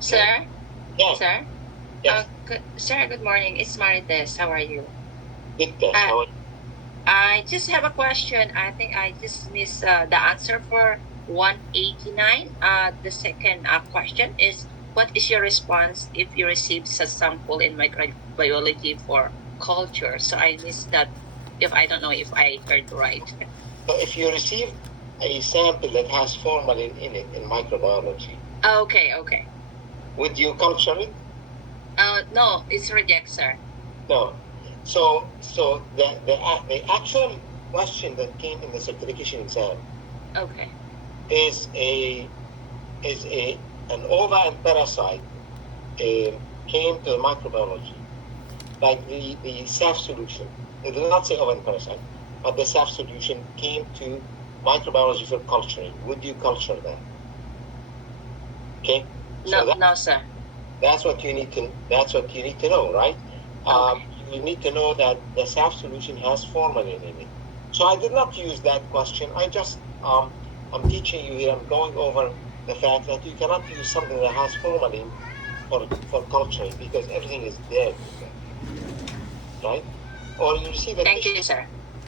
Sir? Yeah. Sir? Yes. Sir, good morning. It's Marites. How are you? Good test. How are you? I just have a question. I think I just missed the answer for 189. The second question is, what is your response if you receive a sample in microbiology for culture? So I missed that. If I don't know if I heard right. So if you receive a sample that has formalin in it in microbiology, Okay. would you culture it? No, it's reject, sir. No. So the actual question that came in the certification exam Okay. is an ova and parasite came to microbiology, like the SAF solution. It did not say ova and parasite, but the SAF solution came to microbiology for culturing. Would you culture that? Okay. No, sir. That's what you need to. That's what you need to know, right? Okay. You need to know that the SAF solution has formalin in it. So I did not use that question. I just I'm teaching you here. I'm going over the fact that you cannot use something that has formalin for culturing because everything is dead, right? Or you receive a Thank tissue, you, sir.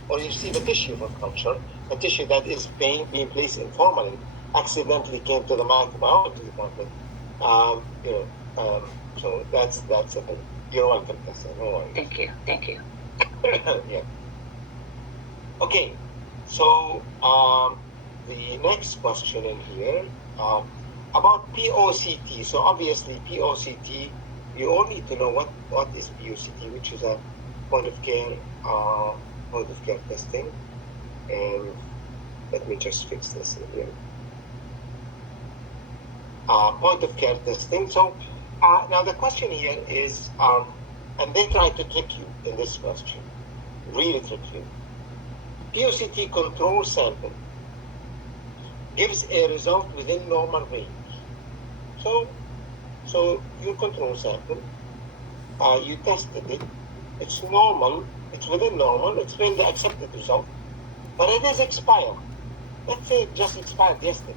or you receive a tissue for culture, a tissue that is being placed in formalin, accidentally came to the microbiology department. So that's a thing. You're welcome, Tessa. No worries. Thank you. Yeah. Okay. So the next question in here about POCT. So obviously POCT, you all need to know what is POCT, which is a point of care testing. And let me just fix this here. Point of care testing. So now the question here is, and they try to trick you in this question, really trick you. POCT control sample gives a result within normal range. So your control sample, you tested it, it's normal, it's within normal, it's been the accepted result, but it is expired. Let's say it just expired yesterday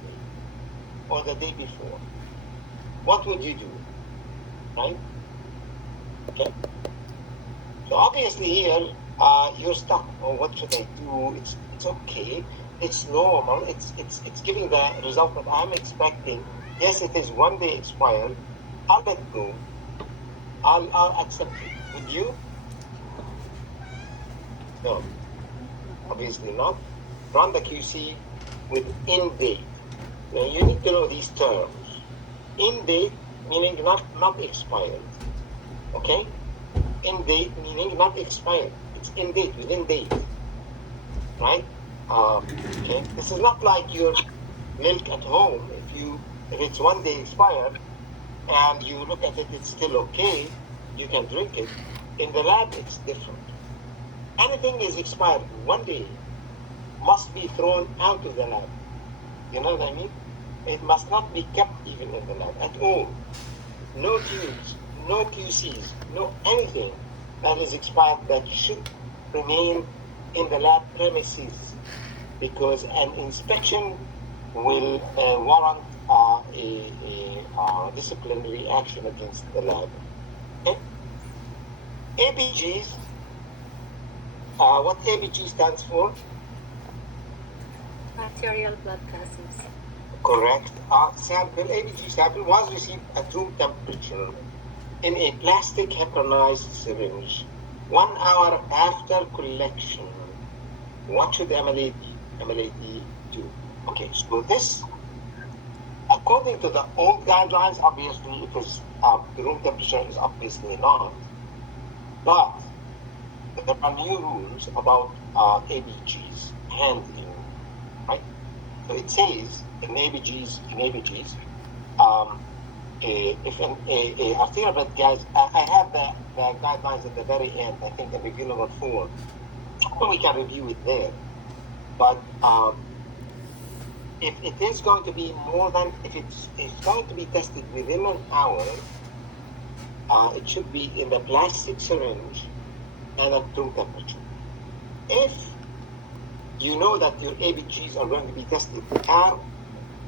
or the day before. What would you do? Right? Okay. So obviously here, you're stuck. Oh, what should I do? It's okay. It's normal. It's giving the result that I'm expecting. Yes, it is one day expired. I'll let go. I'll accept it. Would you? No. Obviously not. Run the QC with in date. Now you need to know these terms. In date meaning not expired. Okay? In date meaning not expired. It's in date, within date. Right? Okay. This is not like your milk at home. If it's one day expired and you look at it, it's still okay, you can drink it. In the lab, it's different. Anything is expired one day must be thrown out of the lab. You know what I mean? It must not be kept even in the lab at all. No tubes, no QCs, no anything that is expired that should remain in the lab premises, because an inspection will warrant a disciplinary action against the lab. Okay? ABGs, what ABG stands for? Bacterial blood gases. Correct. ABG sample was received at room temperature in a plastic heparinized syringe 1 hour after collection. What should MLAD do? Okay, so this, according to the old guidelines, obviously it is the room temperature is obviously not, but there are new rules about ABGs handling, right? So it says in ABGs, if an arterial blood gas, I have the guidelines at the very end, I think at review number 4, we can review it there. But if it is going to be more than, if it's going to be tested within an hour, it should be in the plastic syringe and at room temperature. If you know that your ABGs are going to be tested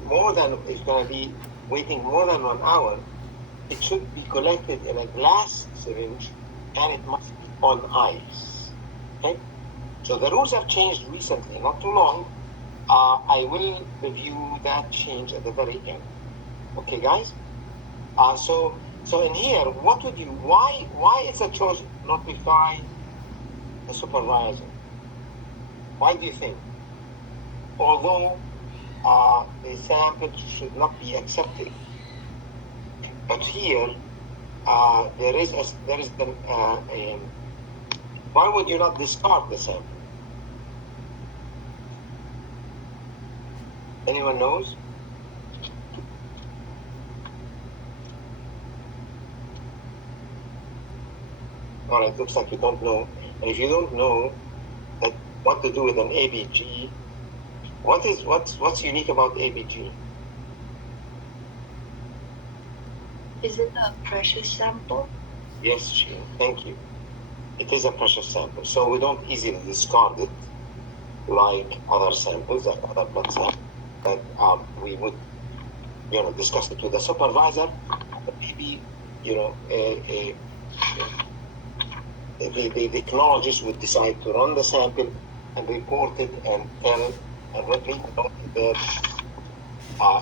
more than, is going to be waiting more than 1 hour, it should be collected in a glass syringe and it must be on ice. Okay? So the rules have changed recently, not too long. I will review that change at the very end. Okay, guys? So in here, what would you, why is a choice notify the supervisor? Why do you think? Although the sample should not be accepted, but here there is why would you not discard the sample? Anyone knows? All right, looks like you don't know. And if you don't know what to do with an ABG, what's unique about ABG? Is it a precious sample? Yes, Shane, thank you. It is a precious sample, so we don't easily discard it like other samples, like other blood samples. That we would, discuss it with the supervisor. Maybe, the technologist would decide to run the sample and report it and tell and let me know that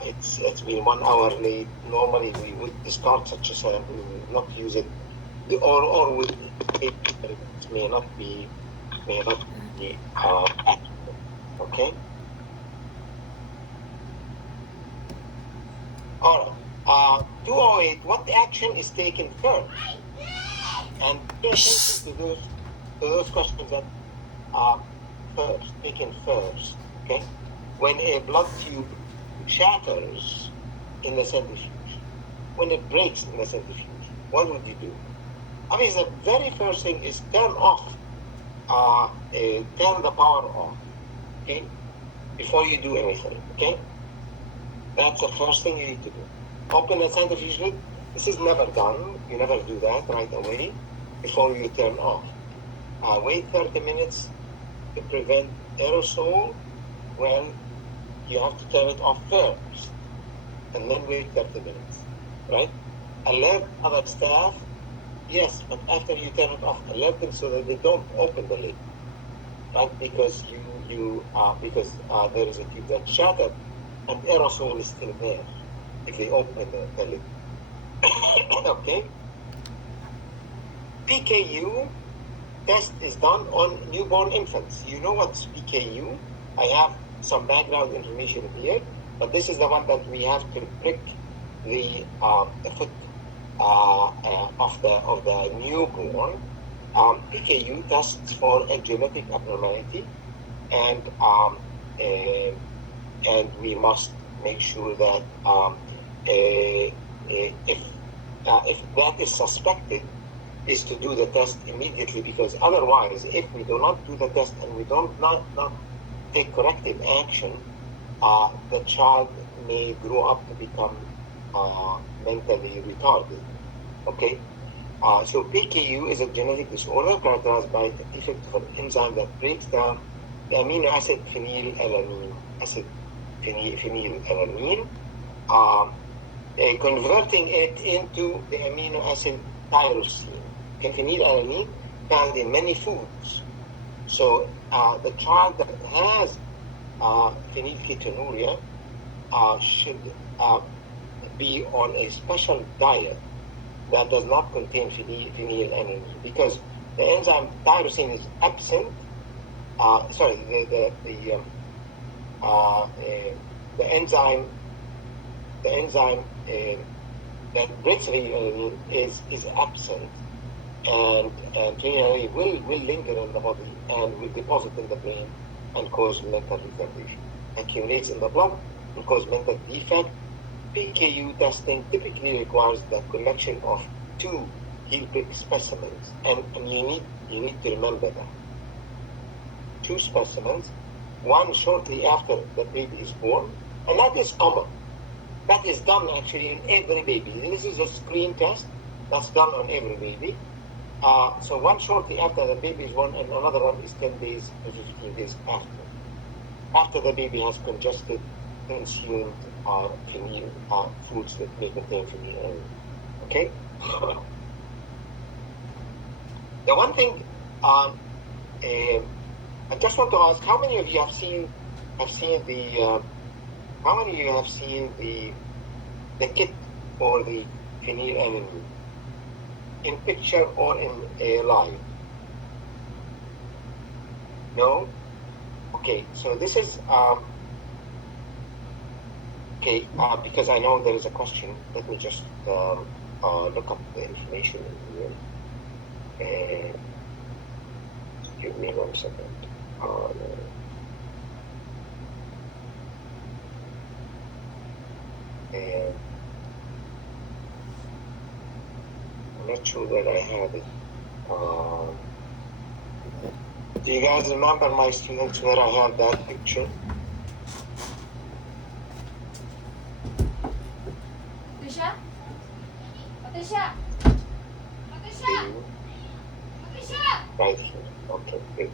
it's been 1 hour late. Normally we would discard such a sample, we would not use it, or it may not be accurate. Okay. All right. 208. What action is taken first? And pay attention to those questions that are taken first. Okay. When a blood tube shatters in the centrifuge, when it breaks in the centrifuge, what would you do? Obviously, the very first thing is turn the power off. Okay. Before you do anything. Okay. That's the first thing you need to do. Open the centrifuge lid. This is never done. You never do that right away before you turn off. Wait 30 minutes to prevent aerosol. Well, you have to turn it off first and then wait 30 minutes, right? Alert other staff. Yes, but after you turn it off, alert them so that they don't open the lid, right? Because there is a tube that shattered and aerosol is still there if they open the lid. Okay. PKU test is done on newborn infants. You know what's PKU? I have some background information here, but this is the one that we have to prick the foot of the newborn. PKU tests for a genetic abnormality, and we must make sure that if that is suspected, is to do the test immediately, because otherwise, if we do not do the test and we not take corrective action, the child may grow up to become mentally retarded. Okay? So PKU is a genetic disorder characterized by the defect of an enzyme that breaks down the amino acid phenylalanine, converting it into the amino acid tyrosine. Okay, phenylalanine found in many foods. So the child that has phenylketonuria should be on a special diet that does not contain phenylalanine, because the enzyme tyrosine is absent. The enzyme that breaks phenylalanine is absent, and phenylalanine will linger in the body and will deposit in the brain and cause mental retardation. Accumulates in the blood and cause mental defect. PKU testing typically requires the collection of 2 heel prick specimens, and you need to remember that 2 specimens, one shortly after the baby is born, and that is common. That is done actually in every baby. This is a screen test that's done on every baby. So one shortly after the baby is born, and another one is 10 days or 15 days after the baby has consumed foods that may contain phenylalanine. Okay. The one thing I just want to ask: how many of you have seen the? How many of you have seen the kit for the phenylalanine in picture or in a live? No. Okay. So this is okay. Because I know there is a question. Let me just look up the information in here. Give me 1 second. I'm not sure that I have it. Do you guys remember, my students, where I have that picture? Patricia? Patricia? Patricia? Patricia? Right here. Okay, good.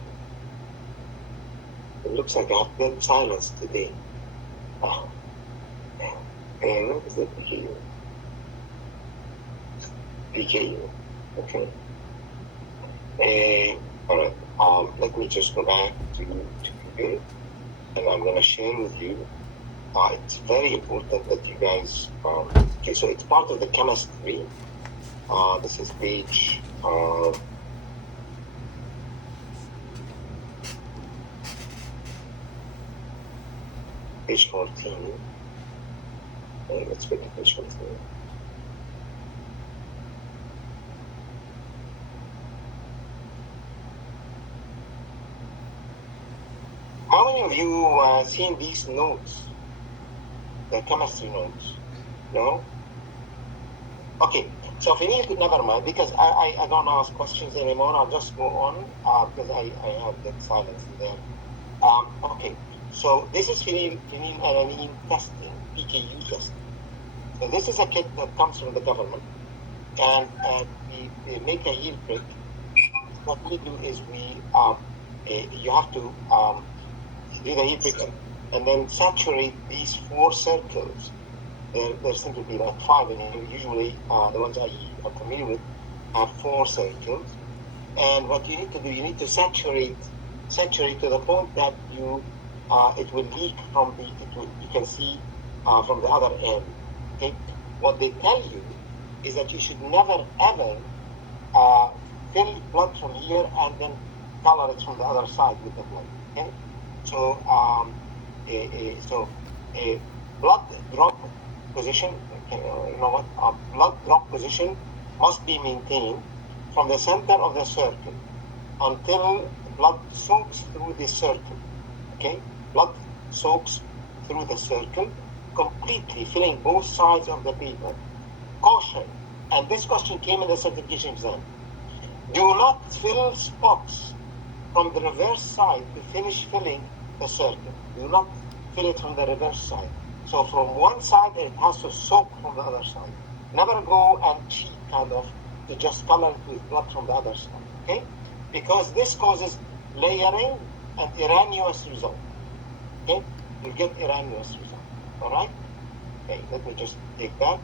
It looks like I have dead silence today. Oh, and what is the PKU? PKU. Okay. All right. Let me just go back to here, and I'm gonna share with you. It's very important that you guys. Okay, so it's part of the chemistry. This is page. Page 14. Okay, let's go to page 14. How many of you seen these notes? The chemistry notes? No? Okay, so if you need to, never mind, because I don't ask questions anymore. I'll just go on because I have that silence in there. Okay, so this is phenylalanine testing, PKU testing. So this is a kit that comes from the government, and we make a heel prick. What we do is you have to do the heel prick and then saturate these 4 circles. There seem to be like 5, and usually the ones I am familiar with have 4 circles. And what you need to do, you need to saturate to the point that it will leak from you can see from the other end. Okay. What they tell you is that you should never ever fill blood from here and then color it from the other side with the blood. Okay. So a blood drop position, blood drop position must be maintained from the center of the circle until blood soaks through the circle. Okay, blood soaks through the circle, completely filling both sides of the paper. Caution, and this question came in the certification exam. Do not fill spots from the reverse side to finish filling the circle. Do not fill it from the reverse side. So from one side, it has to soak from the other side. Never go and cheat, kind of, to just color it with blood from the other side, okay? Because this causes layering and erroneous result, okay? You get erroneous result, all right? Okay, let me just take that.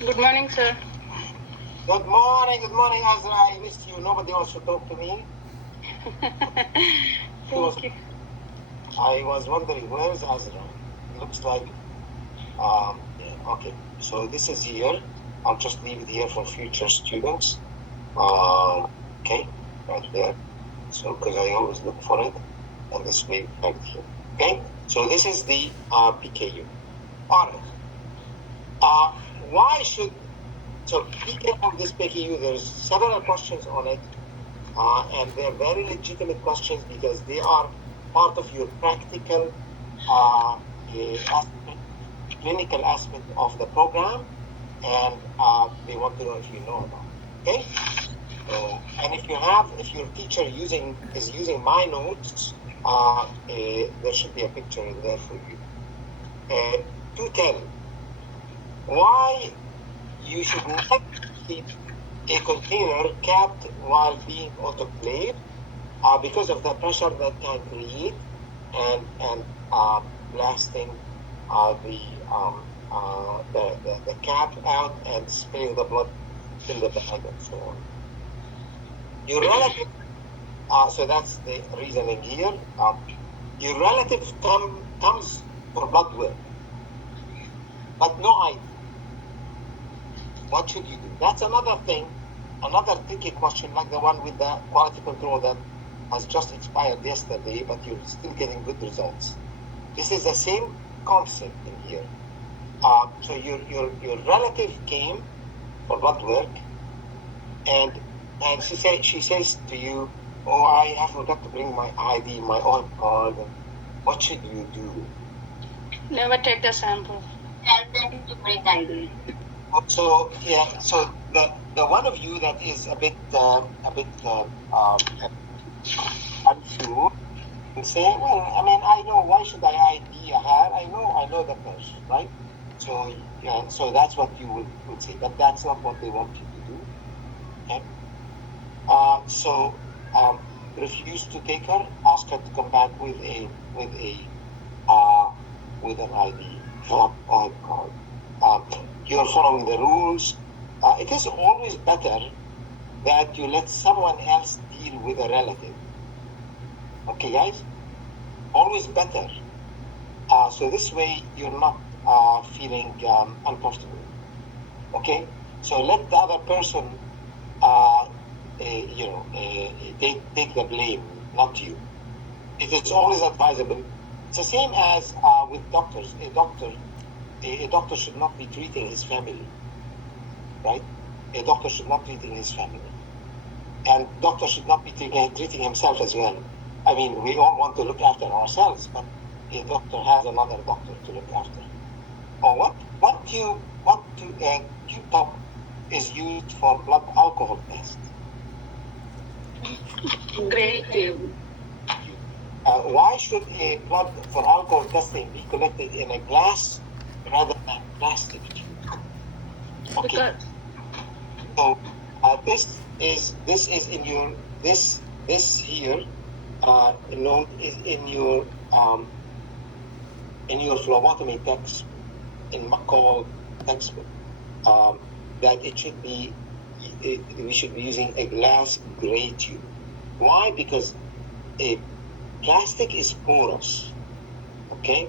Good morning, sir. Good morning, Azra. I missed you. Nobody wants to talk to me. Thank you. I was wondering, where is Azra? It looks like, okay. So this is here. I'll just leave it here for future students. Okay, right there. So, because I always look for it, and this way right here. Okay, so this is the PKU. All right. So be careful of this PKU. There's several questions on it, and they're very legitimate questions because they are part of your practical clinical aspect of the program, and they want to know if you know about it. Okay? And if your teacher is using my notes, there should be a picture in there for you. 210. Why you should not keep a container capped while being autoclaved because of the pressure that can create and blasting the cap out and spilling the blood in the bag and so on. Your relative, so that's the reasoning here. Your relative comes for blood work, but no ID. What should you do? That's another thing, another tricky question, like the one with the quality control that has just expired yesterday, but you're still getting good results. This is the same concept in here. So your relative came for blood work, and she says to you, "Oh, I forgot to bring my ID, my own card. What should you do?" Never take the sample. Tell them to bring ID. So yeah, so the one of you that is a bit unsure and say, "Well, I mean, I know, why should I ID her? I know the person, right?" So yeah, so that's what you would say, but that's not what they want you to do. Okay. So refuse to take her. Ask her to come back with an ID, not a card. You're following the rules. It is always better that you let someone else deal with a relative. Okay, guys? Always better. So this way you're not feeling uncomfortable. Okay? So let the other person, take the blame, not you. It is always advisable. It's the same as with doctors. A doctor should not be treating his family, right? A doctor should not be treating his family. And doctor should not be treating himself as well. I mean, we all want to look after ourselves, but a doctor has another doctor to look after. Or what Q-tip is used for blood alcohol test? Great tube. Why should a blood for alcohol testing be collected in a glass rather than plastic tube? Okay. So this is in your this here note is in your phlebotomy text in McCall textbook that it should be we should be using a glass gray tube. Why? Because a plastic is porous, okay,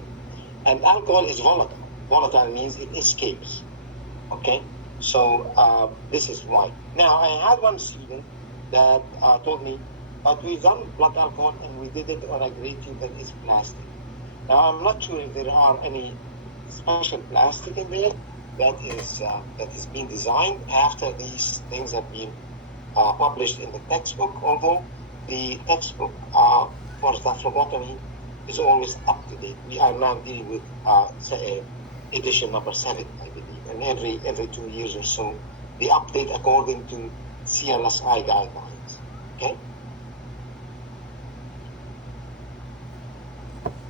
and alcohol is volatile. Volatile means it escapes, okay. So this is why. Now I had one student that told me, but we've done blood alcohol and we did it on a gray tube that is plastic. Now I'm not sure if there are any special plastic in there that is being designed after these things have been published in the textbook. Although the textbook for the phlebotomy is always up to date. We are now dealing with edition number 7, I believe, and every 2 years or so they update according to CLSI guidelines. Okay.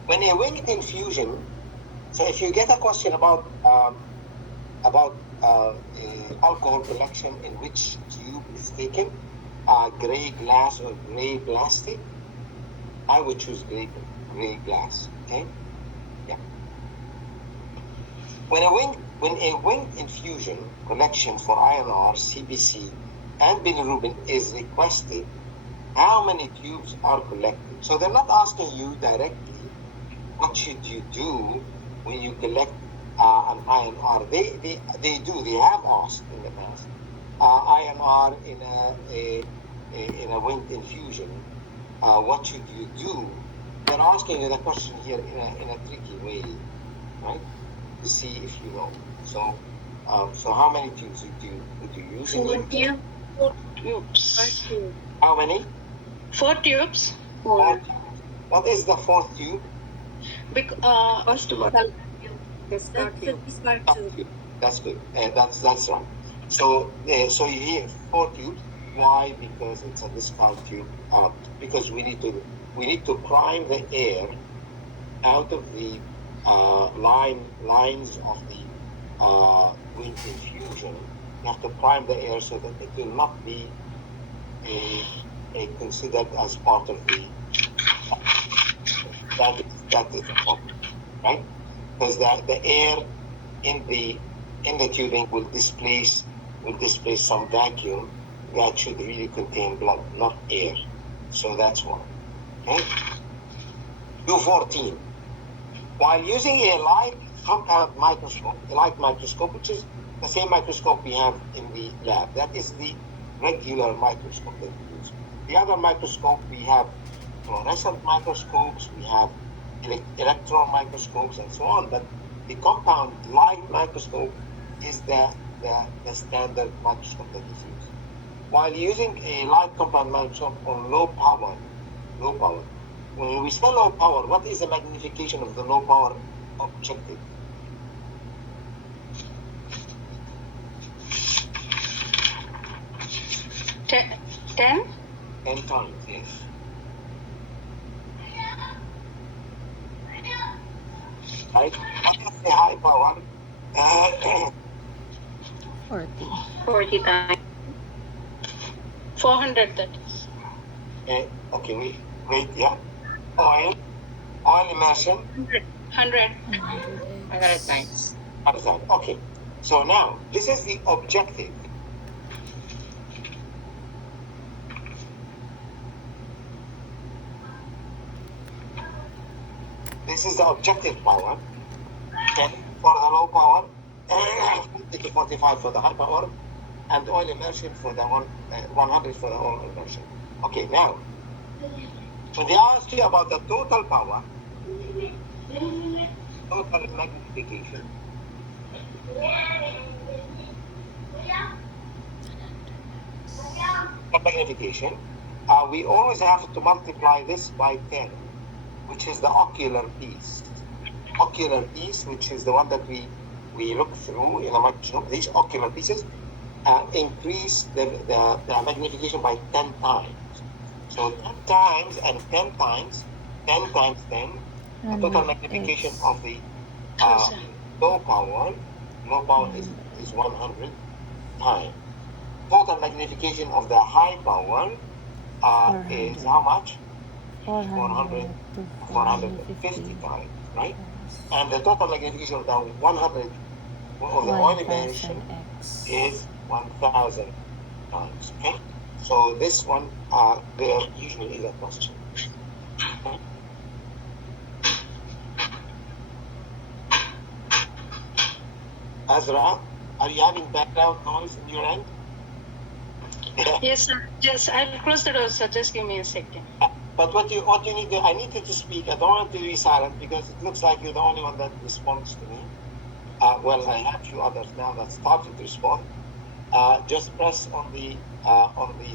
When a winged infusion, so if you get a question about alcohol collection in which tube is taken, gray glass or gray plastic, I would choose gray glass. Okay. Yeah. When a winged infusion collection for INR, CBC, and bilirubin is requested, how many tubes are collected? So they're not asking you directly what should you do when you collect an INR. They have asked in the past INR in a winged infusion. What should you do? They're asking you the question here in a tricky way, right? To see if you know. So how many tubes would you use? 4 tubes. 4 tubes. How many? 4 tubes. 4 tubes. What is the fourth tube? First one. That's good. That's right. So you hear 4 tubes. Why? Because it's a discard tube. Because we need to prime the air out of the lines of the winged infusion You have to prime the air so that it will not be considered as part of the. That is a problem, right? Because the air in the tubing will displace some vacuum that should really contain blood, not air. So that's one. Okay. U14. While using a light compound microscope, which is the same microscope we have in the lab, that is the regular microscope that we use. The other microscope, we have fluorescent microscopes, we have electron microscopes, and so on. But the compound light microscope is the standard microscope that is used. While using a light compound microscope on low power, when we say low power, what is the magnification of the low power objective? Ten? 10 times, yes. Right? What is the high power? 40. 40 times. 400, that is. Okay, wait, yeah. Oil immersion. 100. 100 times. Okay, so now this is the objective. This is the objective power. Okay, for the low power, 50 to 45 for the high power, and oil immersion for the 100 for the oil immersion. Okay, now, when they ask you about the total power, total magnification, we always have to multiply this by 10, which is the ocular piece. Ocular piece, which is the one that we look through in a microscope. These ocular pieces increase the magnification by 10 times. So 10 times and 10 times, 10 times 10, the total magnification of the low power is 100 times. Total magnification of the high power is how much? 450 times, right? And the total magnification of the 100 of the oil immersion is 1,000 times. Okay, so this one there usually is a question. Okay. Azra, are you having background noise in your end? Yes, sir. Just, I'll close the door, sir. Just give me a second. But what you need to, I need you to speak. I don't want you to be silent because it looks like you're the only one that responds to me. Well, I have a few others now that started to respond. Just press on the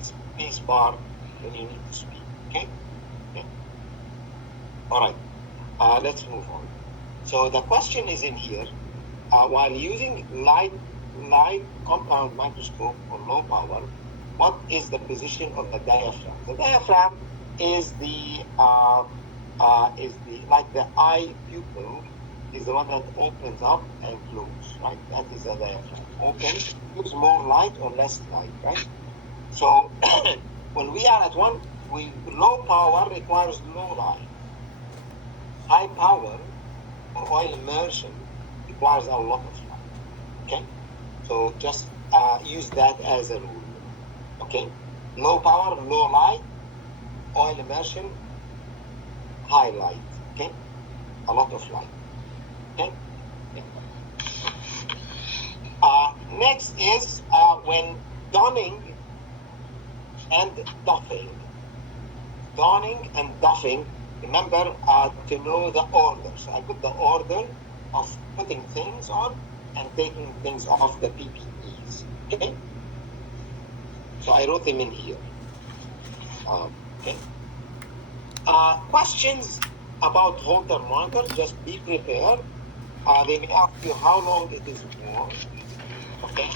space bar when you need to speak. Okay. All right. Let's move on. So the question is in here. While using light compound microscope on low power, what is the position of the diaphragm? The diaphragm is the like the eye pupil is the one that opens up and closes, right? That is the diaphragm. Opens, gives more light or less light, right? So when we are at low power requires low light. High power or oil immersion requires a lot of light. Okay, so just use that as a rule. Okay, low power, low light. Oil immersion, high light. Okay, a lot of light. Okay. Next is when donning and doffing. Donning and doffing. Remember to know the order. So I put the order of putting things on and taking things off the PPEs. Okay. So I wrote them in here. Okay. Questions about Holter monitor, just be prepared. They may ask you how long it is worn. Okay.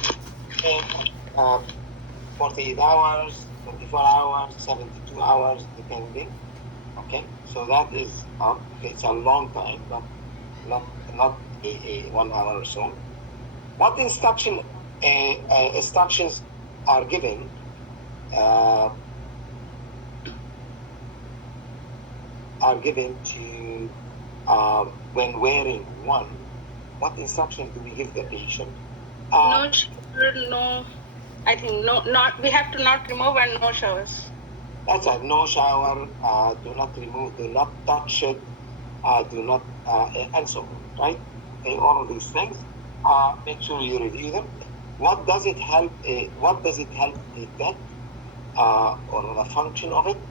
And 48 hours, 24 hours, 72 hours, depending. Okay. So that is it's a long time, but not a 1 hour or so. What instruction instructions are given to when wearing one. What instruction do we give the patient? No shower, no. I think no, not. We have to not remove and no showers. That's right. No shower. Do not remove. Do not touch it. Do not, and so on. Right? All of these things. Make sure you review them. What does it help? What does it help detect? Or the function of it?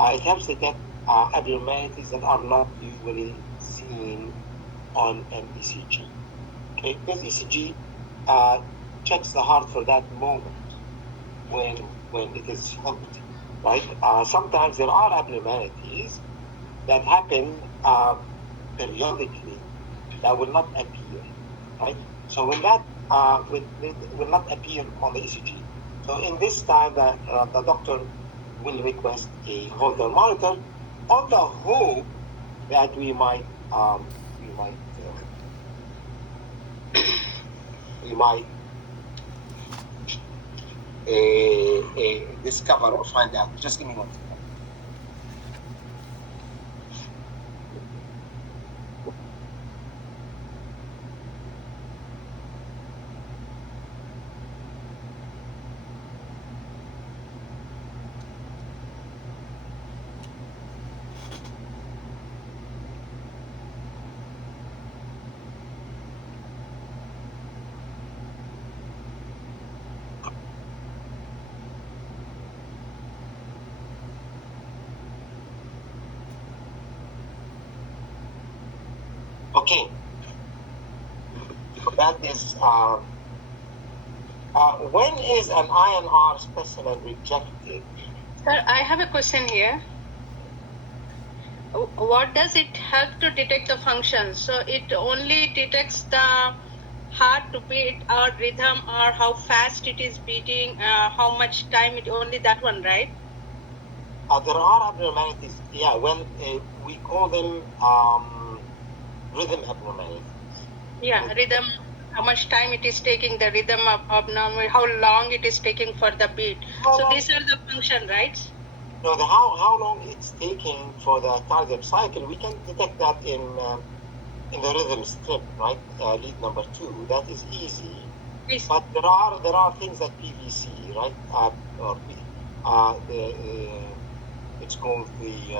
It helps detect abnormalities that are not usually seen on an ECG. Okay, because ECG checks the heart for that moment when it is hooked, right? Sometimes there are abnormalities that happen periodically that will not appear, right? So when that will not appear on the ECG. So in this time, the doctor will request a Holter monitor on the hope that we might discover or find out. Just give me one second. Okay, that is when is an INR specimen rejected? Sir, I have a question here. What does it help to detect the function? So it only detects the heartbeat or rhythm or how fast it is beating, how much time it only that one, right? There are abnormalities. Yeah, well, we call them rhythm abnormalities. Yeah, rhythm, how much time it is taking, the rhythm of abnormal, how long it is taking for the beat. So these are the function, right? No, how long it's taking for the cardiac cycle, we can detect that in the rhythm strip, right? Lead number 2. That is easy. Please. But there are things like PVC, right? It's called the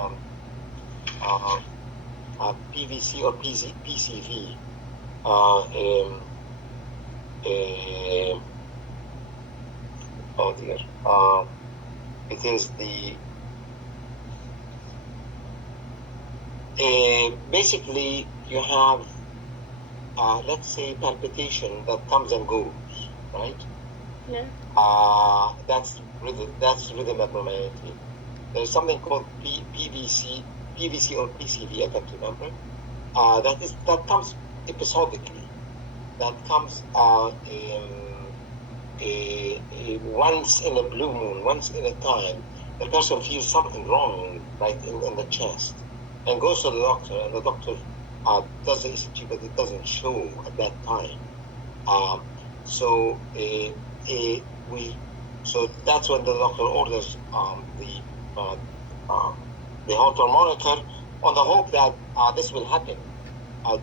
PVC or PCV. Oh dear. It is the basically you have let's say palpitation that comes and goes, right? Yeah. That's rhythm abnormality. There's something called PVC or PCV, I can't remember. That comes episodically. That comes once in a blue moon, once in a time. The person feels something wrong, right, in the chest, and goes to the doctor, and the doctor does the ECG, but it doesn't show at that time. So that's when the doctor orders the Holter monitor on the hope that this will happen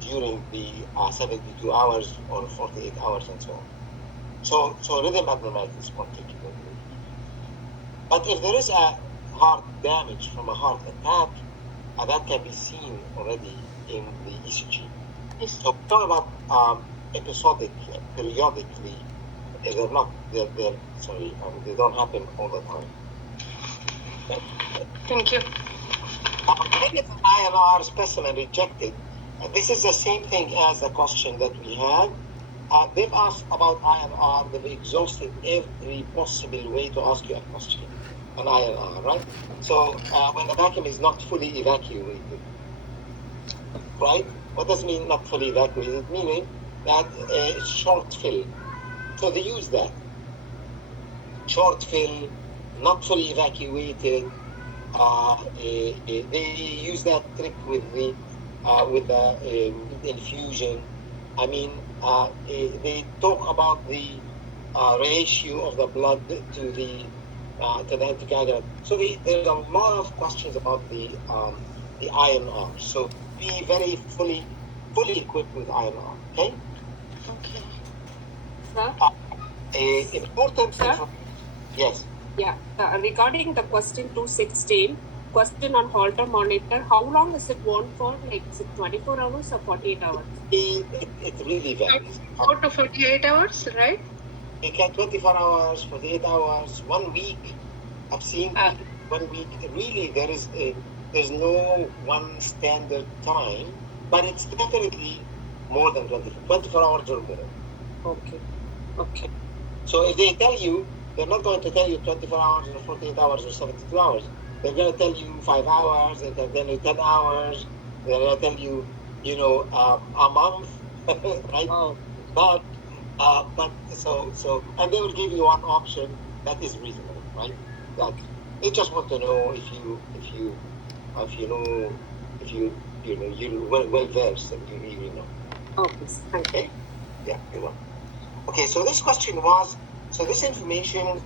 during the 72 hours or 48 hours and so on. So rhythm abnormalities particularly. But if there is a heart damage from a heart attack, that can be seen already in the ECG. Yes. So talk about episodic, periodically. They don't happen all the time. Thank you. When is an INR specimen rejected? This is the same thing as the question that we had. They've asked about INR. They've exhausted every possible way to ask you a question on INR, right? So when the vacuum is not fully evacuated, right? What does it mean not fully evacuated? Meaning that it's short fill. So they use that. Short fill, not fully evacuated. They use that trick with the infusion. I mean, they talk about the ratio of the blood to the anticoagulant. So there's a lot of questions about the INR. So be very fully equipped with INR. Okay. Okay. Sir? Important. Sir? Yes. Yeah. Regarding the question 216, question on Holter monitor, how long is it worn for? Like, is it 24 hours or 48 hours? It really varies. 4 to 48 hours, right? You get 24 hours, 48 hours, 1 week. I've seen 1 week. Really, there's no one standard time, but it's definitely more than 24 hours or more. Okay. Okay. So if they tell you, they're not going to tell you 24 hours or 48 hours or 72 hours. They're going to tell you 5 hours, they're going to tell you 10 hours, they're going to tell you, a month, right? Oh. But and they will give you one option that is reasonable, right? Like they just want to know if you're well versed and you really know. Okay. Thank you. Okay? Yeah, you're welcome. Okay, so this question was, so this information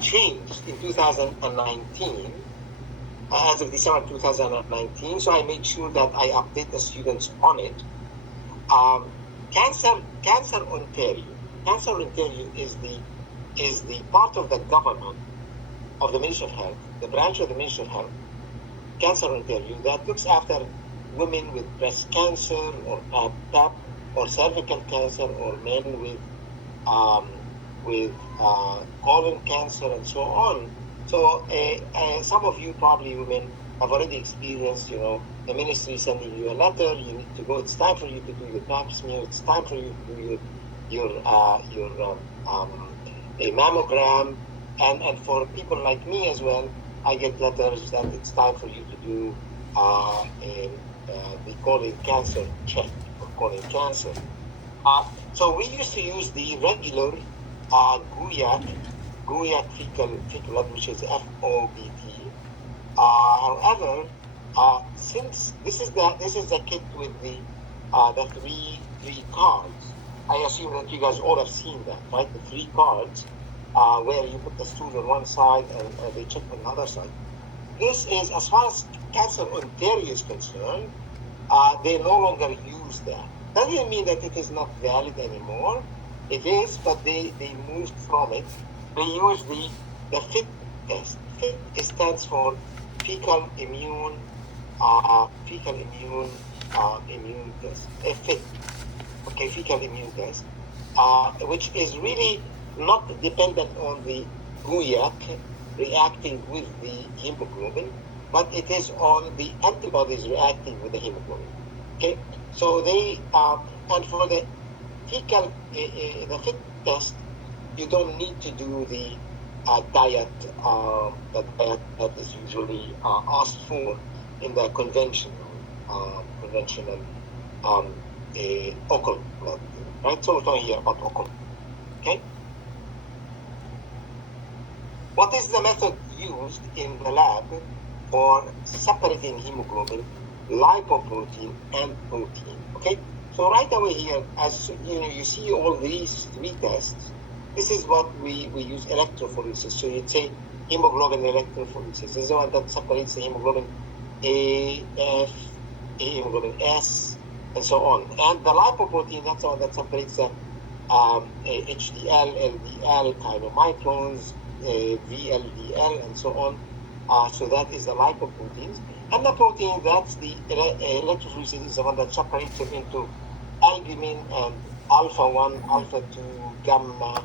changed in 2019, as of December 2019, so I made sure that I update the students on it. Cancer Ontario is the part of the government of the Ministry of Health, the branch of the Ministry of Health, Cancer Ontario, that looks after women with breast cancer or PAP or cervical cancer or men with colon cancer and so on. So some of you probably women have already experienced, the ministry sending you a letter. You need to go. It's time for you to do your pap smear. It's time for you to do your a mammogram. And for people like me as well, I get letters that it's time for you to do the colon cancer check for colon cancer. So we used to use the regular Guaiac fecal blood, which is FOBT. However, since this is the kit with the three cards, I assume that you guys all have seen that, right? The 3 cards where you put the stool on one side and they check on the other side. This is, as far as Cancer Ontario is concerned, they no longer use that. That doesn't mean that it is not valid anymore. It is, but they moved from it. They use the FIT test. FIT stands for fecal immune test. FIT, okay, fecal immune test, which is really not dependent on the Guaiac reacting with the hemoglobin, but it is on the antibodies reacting with the hemoglobin. Okay, so they and for the fecal the FIT test, you don't need to do the diet that is usually asked for in the conventional occult blood, right? So we're talking here about occult. Okay. What is the method used in the lab for separating hemoglobin, lipoprotein, and protein? Okay. So right away here, as you see all these 3 tests. This is what we use electrophoresis. So you'd say hemoglobin electrophoresis. This is the one that separates the hemoglobin A, F, hemoglobin S, and so on. And the lipoprotein, that's the one that separates the HDL, LDL, chylomicrons, VLDL, and so on. So that is the lipoproteins. And the protein, that's the electrophoresis, is the one that separates it into albumin and alpha 1, alpha 2, gamma,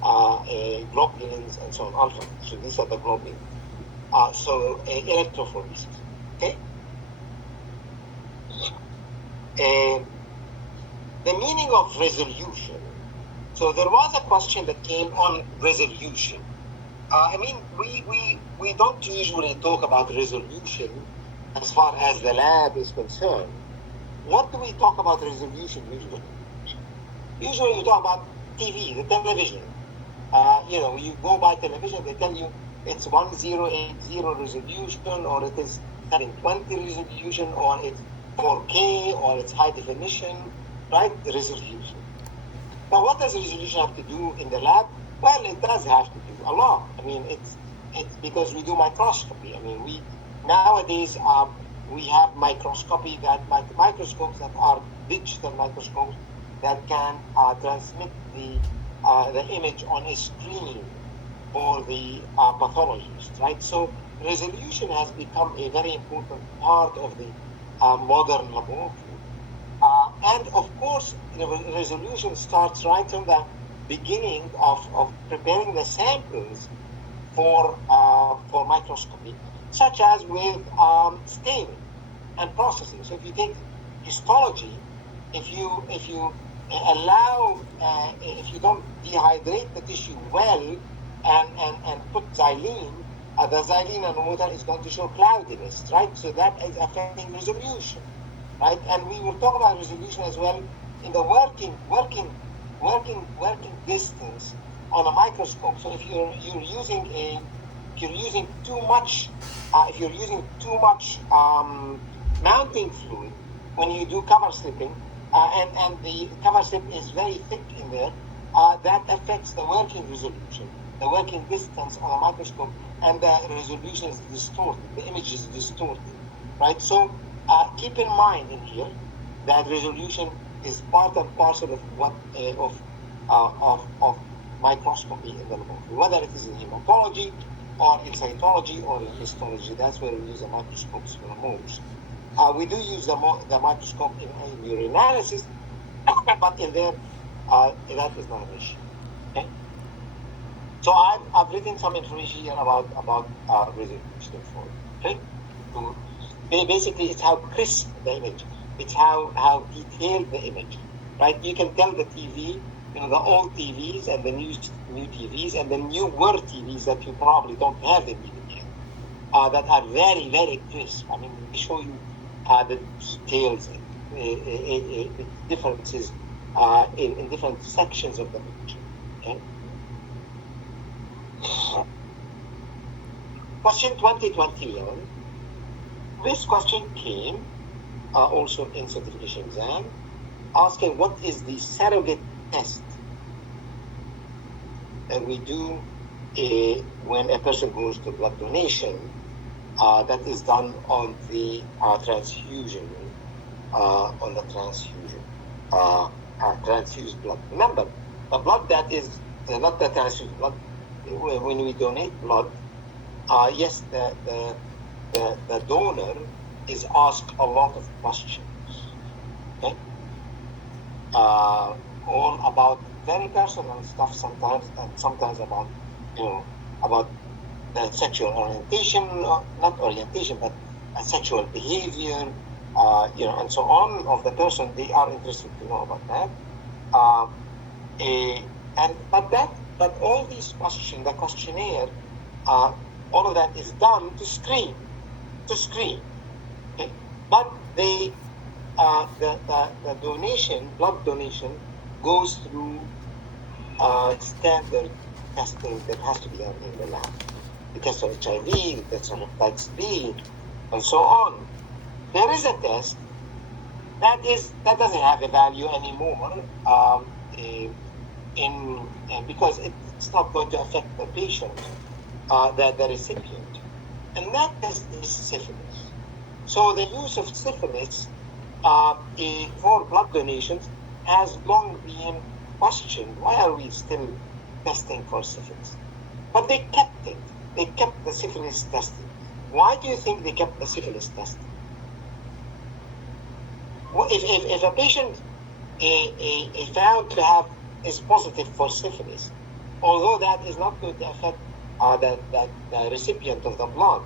globulins, and so on, alpha. So these are the globulins. So electrophoresis. Okay. The meaning of resolution. So there was a question that came on resolution. We don't usually talk about resolution as far as the lab is concerned. What do we talk about resolution usually? Usually we talk about TV, the television. You go by television, they tell you it's 1080 resolution, or it is 720 resolution, or it's 4K, or it's high definition. right? The resolution. Now, what does resolution have to do in the lab? Well, it does have to do a lot. I mean, it's because we do microscopy. I mean, nowadays we have microscopes that are digital microscopes that can transmit the image on a screen for the pathologist, right? So resolution has become a very important part of the modern laboratory. And of course, resolution starts right from the beginning of preparing the samples for microscopy, such as with staining and processing. So if you take histology, if you allow, if you don't dehydrate the tissue well and put xylene, the xylene and water is going to show cloudiness, right? So that is affecting resolution, right? And we will talk about resolution as well in the working distance on a microscope. So if you're using too much mounting fluid when you do cover slipping, and the cover slip is very thick in there, that affects the working resolution, the working distance on a microscope, and the resolution is distorted, the image is distorted, right? So keep in mind in here that resolution is part and parcel of what of microscopy in the laboratory, whether it is in hematology or in cytology or in histology. That's where we use the microscopes for the most. We do use the microscope in urinalysis, but in there, that is not an issue. Okay? So I've written some information here about resolution for you. Okay? So basically, it's how crisp the image, it's how detailed the image, right? You can tell the TV, the old TVs and the new TVs and the newer TVs that you probably don't have them even yet, that are very, very crisp. I mean, they show you the details, differences in different sections of the picture. Okay? Question 2021. This question came also in certification exam, asking what is the surrogate test that we do when a person goes to blood donation, that is done on the transfusion, transfused blood. Remember, the blood that is not the transfused blood. When we donate blood, yes, the donor is asked a lot of questions, okay? All about very personal stuff sometimes, and sometimes about about the sexual orientation, not orientation, but sexual behavior, and so on of the person. They are interested to know about that. But all these questions, the questionnaire, all of that is done to screen. Okay? But the donation, blood donation, goes through standard testing that has to be done in the lab. The test for HIV, the test for hepatitis B, and so on. There is a test that doesn't have a value anymore, because it's not going to affect the patient, the recipient, and that test is syphilis. So the use of syphilis for blood donations has long been questioned. Why are we still testing for syphilis? But they kept it. They kept the syphilis testing. Why do you think they kept the syphilis testing? Well, if a patient is found to have is positive for syphilis, although that is not going to affect the recipient of the blood,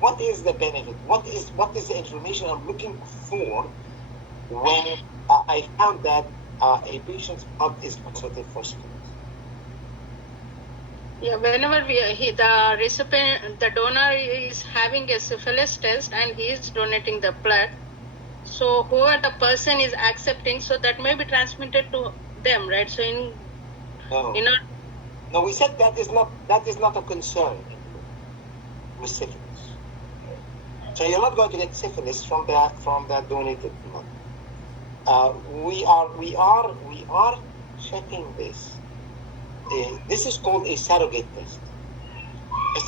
what is the benefit? What is the information I'm looking for when I found that a patient's blood is positive for syphilis? Yeah, whenever the recipient, the donor is having a syphilis test and he is donating the blood, so whoever the person is accepting, so that may be transmitted to them, right? So No, we said that is not a concern with syphilis. So you're not going to get syphilis from the donated blood. we are checking this. This is called a surrogate test.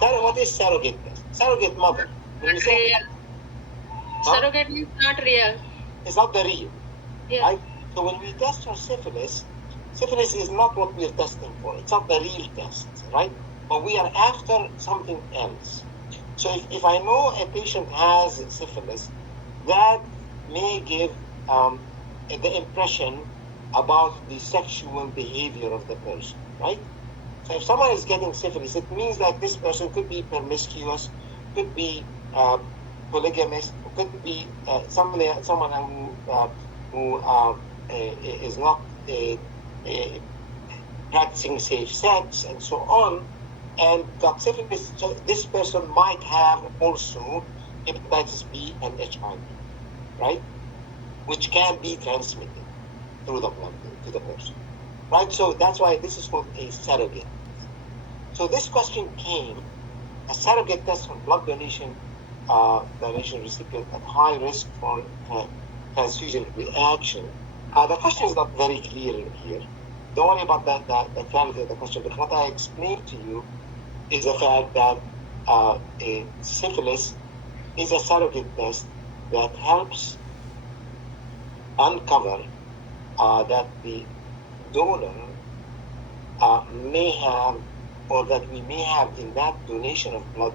What is surrogate test? Surrogate mother. When we Not say, real. Surrogate is not real. it's not the real. Yeah. Right? So when we test for syphilis, syphilis is not what we're testing for. It's not the real test, right? But we are after something else. So if I know a patient has syphilis, that may give the impression about the sexual behavior of the person, right? So if someone is getting syphilis, it means that this person could be promiscuous, could be polygamist, could be someone who is not practicing safe sex and so on, and got syphilis. So this person might have also hepatitis B and HIV, right? Which can be transmitted through the blood to the person, right? So that's why this is called a surrogate. So this question came, a surrogate test for blood donation recipient at high risk for transfusion reaction. The question is not very clear here. Don't worry about the clarity of the question, but what I explained to you is the fact that a syphilis is a surrogate test that helps uncover that the donor may have, or that we may have in that donation of blood,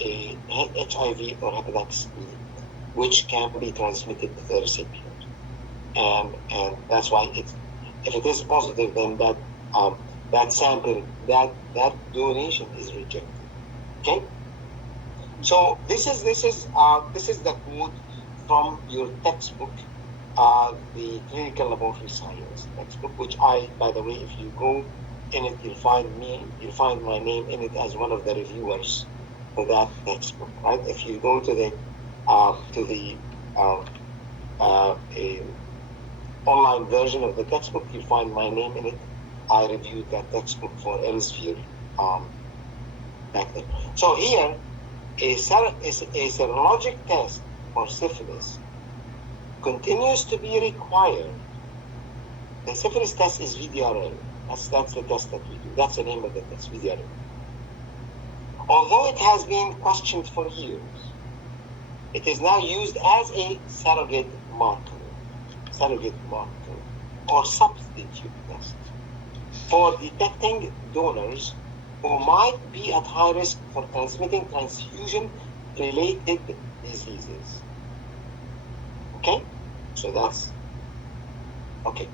a HIV or hepatitis B, which can be transmitted to the recipient. And that's why if it is positive, then that sample, that donation is rejected. Okay. So this is the quote from your textbook, the Clinical Laboratory Science textbook, which by the way, if you go in it, you'll find my name in it as one of the reviewers for that textbook, right? If you go to the online version of the textbook, you'll find my name in it. I reviewed that textbook for Elsevier back then. So here, a serologic test for syphilis continues to be required. The syphilis test is VDRL. That's the test that we do. That's the name of the test, VDRL. Although it has been questioned for years, it is now used as a surrogate marker or substitute test for detecting donors who might be at high risk for transmitting transfusion-related diseases. Okay? So that's okay.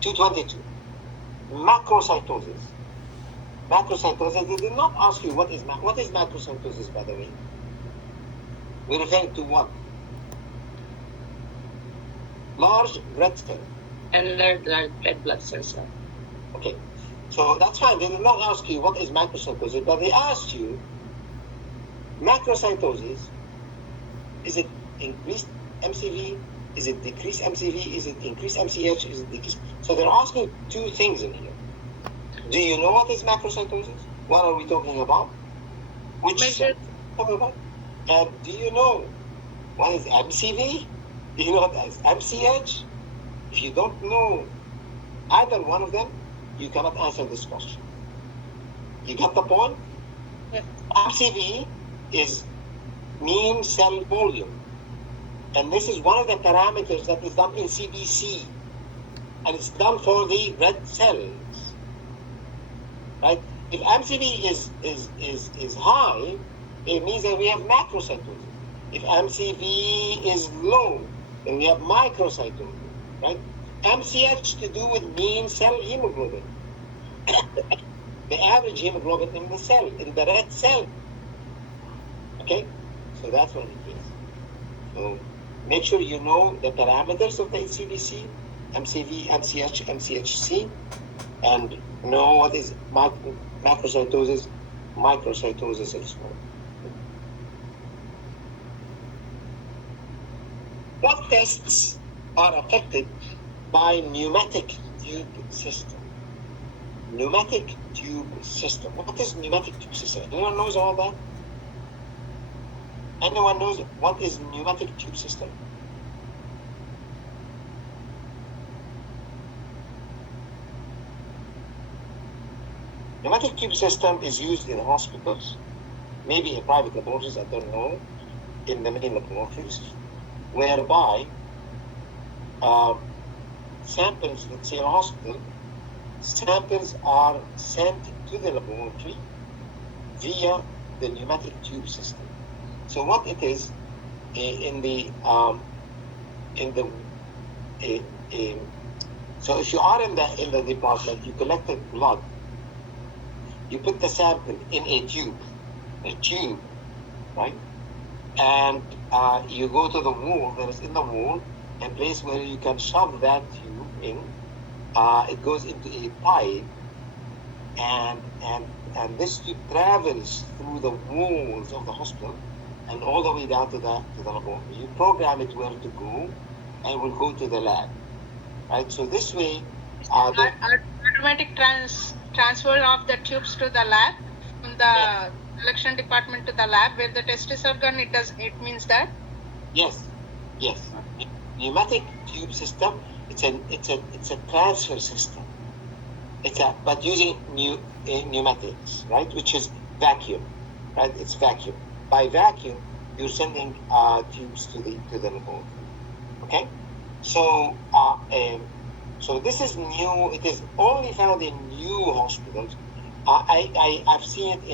222. Macrocytosis. Macrocytosis. They did not ask you what is macrocytosis, by the way. We're referring to what? Large red cell. And red blood cells. Okay. So that's fine. They did not ask you what is macrocytosis, but they asked you macrocytosis. Is it increased MCV? Is it decreased MCV? Is it increased MCH? Is it decreased? So they're asking two things in here. Do you know what is macrocytosis? What are we talking about? Which Measure. talking about? And do you know what is MCV? Do you know what is MCH? If you don't know either one of them, you cannot answer this question. You got the point? Yeah. MCV is mean cell volume. And this is one of the parameters that is done in CBC. And it's done for the red cells. Right? If MCV is high, it means that we have macrocytosis. If MCV is low, then we have microcytosis. Right? MCH to do with mean cell hemoglobin. The average hemoglobin in the cell, in the red cell. Okay? So that's what it is. So make sure you know the parameters of the CBC, MCV, MCH, MCHC, and know what is macrocytosis, microcytosis as well. What tests are affected by pneumatic tube system? Pneumatic tube system. What is pneumatic tube system? Anyone knows all that? Anyone knows what is pneumatic tube system? Pneumatic tube system is used in hospitals, maybe in private laboratories, I don't know, in the main laboratories, whereby samples, let's say in a hospital, samples are sent to the laboratory via the pneumatic tube system. So what it is so if you are in the department, you collected blood, you put the sample in a tube, right? And you go to the wall. There is in the wall a place where you can shove that tube in. It goes into a pipe, and this tube travels through the walls of the hospital and all the way down to the laboratory. You program it where to go, and will go to the lab, right? So this way, automatic transfer of the tubes to the lab from the collection department to the lab where the tests are done. It means that. Yes. Pneumatic tube system. It's a transfer system. But using pneumatics, right? Which is vacuum, right? It's vacuum. By vacuum, you're sending tubes to the laboratory. Okay, so this is new. It is only found in new hospitals. I've seen it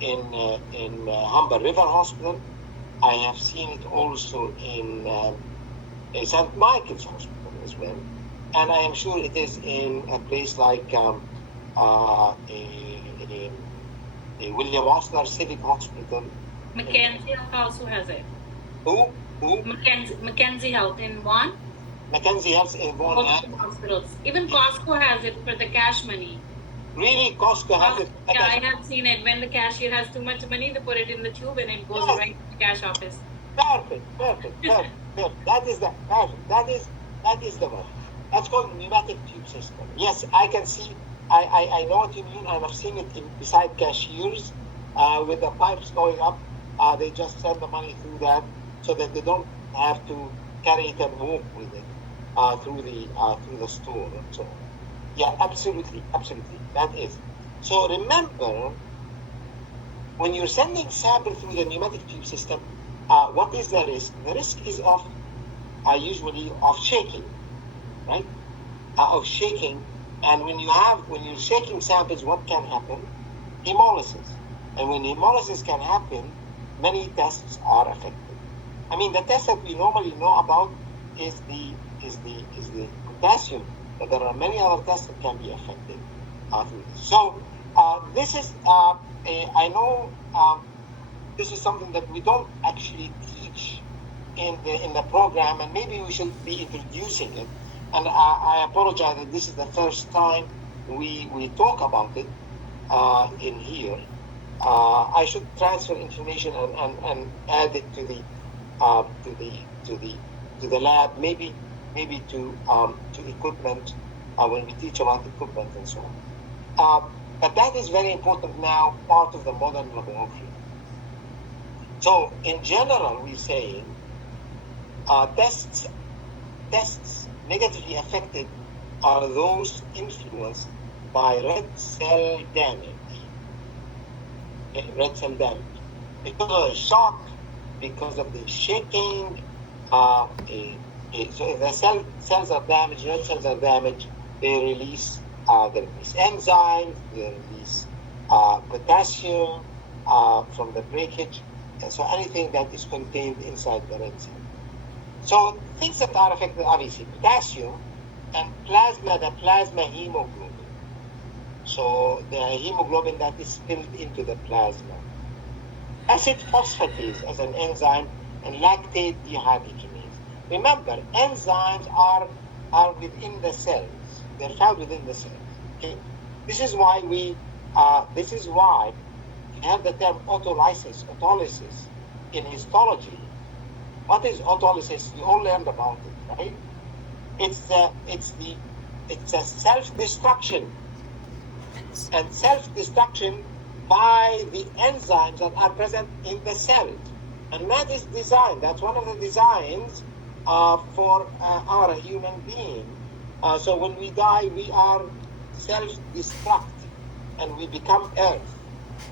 in Humber River Hospital. I have seen it also in St. Michael's Hospital as well, and I am sure it is in a place like William Osler Civic Hospital. Mackenzie Health also has it. Who? Mackenzie Health in Vaughan. Mackenzie Health in Vaughan. Multiple hospitals. Even Costco has it for the cash money. Really? Costco has it? Yeah, I have seen it. When the cashier has too much money, they put it in the tube and it goes right to the cash office. Perfect. That is the one. That's called pneumatic tube system. Yes, I can see. I know what you mean, and I've seen it beside cashiers with the pipes going up. They just send the money through that, so that they don't have to carry it and walk with it through the store and so on. Yeah, absolutely. That is. So remember, when you're sending sample through the pneumatic tube system, what is the risk? The risk is usually of shaking, right? Of shaking. And when you're shaking samples, what can happen? Hemolysis. And when hemolysis can happen, many tests are affected. I mean, the test that we normally know about is the potassium, but there are many other tests that can be affected through this. So this is I know this is something that we don't actually teach in the program, and maybe we should be introducing it. And I apologize that this is the first time we talk about it in here. I should transfer information and add it to the lab, maybe to equipment when we teach about equipment and so on. But that is very important now, part of the modern laboratory. So in general, we're saying tests negatively affected are those influenced by red cell damage. Because of the shock, because of the shaking. So if the cells are damaged, red cells are damaged, they release enzymes, they release potassium from the breakage. And so anything that is contained inside the red cell. So things that are affected, obviously, potassium and the plasma hemoglobin. So the hemoglobin that is spilled into the plasma. Acid phosphatase as an enzyme, and lactate dehydrogenase. Remember, enzymes are within the cells. They're found within the cells. Okay? This is why we have the term autolysis in histology. What is autolysis? You all learned about it, right? It's a self-destruction, and self-destruction by the enzymes that are present in the cell, and that is design. That's one of the designs for our human being. So when we die, we are self-destruct. and we become earth.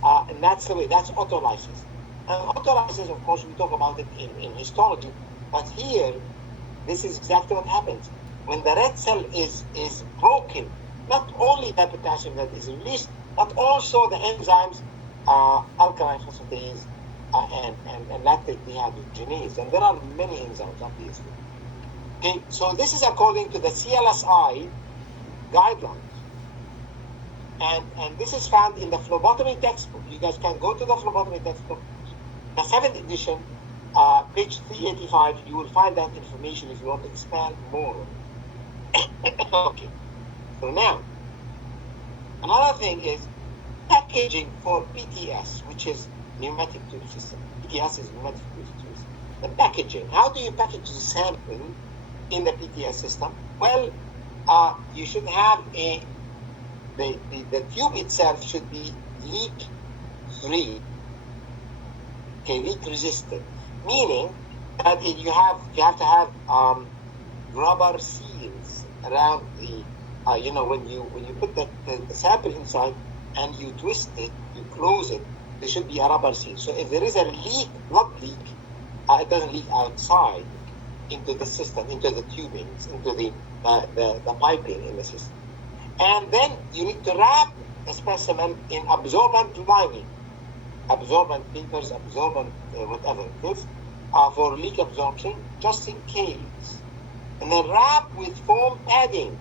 And that's the way, that's autolysis. And autolysis, of course, we talk about it in histology, but here, this is exactly what happens. When the red cell is broken, not only the potassium that is released, but also the enzymes, alkaline phosphatase and lactate dehydrogenase. And there are many enzymes, obviously. Okay, so this is according to the CLSI guidelines. And this is found in the phlebotomy textbook. You guys can go to the phlebotomy textbook, the 7th edition, page 385. You will find that information if you want to expand more. Okay. So now, another thing is packaging for PTS, which is pneumatic tube system. PTS is pneumatic tube system. The packaging. How do you package the sample in the PTS system? Well, you should have the tube itself should be leak-free, okay, leak-resistant, meaning that you have to have rubber seals around the, when you put the sample inside and you twist it, you close it, there should be a rubber seal. So if there is a leak, blood leak, it doesn't leak outside into the system, into the tubings, into the piping in the system. And then you need to wrap the specimen in absorbent lining, absorbent papers, absorbent whatever it is, for leak absorption, just in case. And then wrap with foam padding.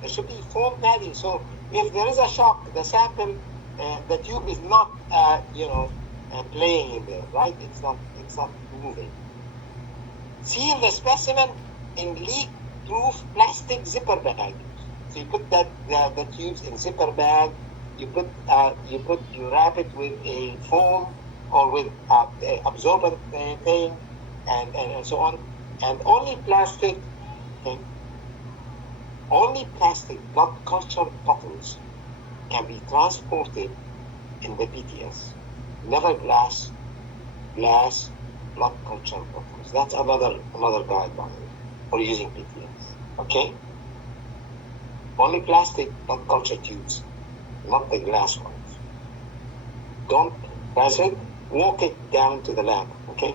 There should be foam padding. So if there is a shock, the sample, the tube is not, playing in there, right? It's not moving. Seal the specimen in leak-proof plastic zipper bag. So you put the tubes in zipper bag. You wrap it with a foam or with absorbent thing, and so on. And only plastic blood culture bottles can be transported in the PTS. Never glass blood culture bottles. That's another guideline for using PTS. Okay. Only plastic blood culture tubes, not the glass ones. Don't press it, walk it down to the lab, okay?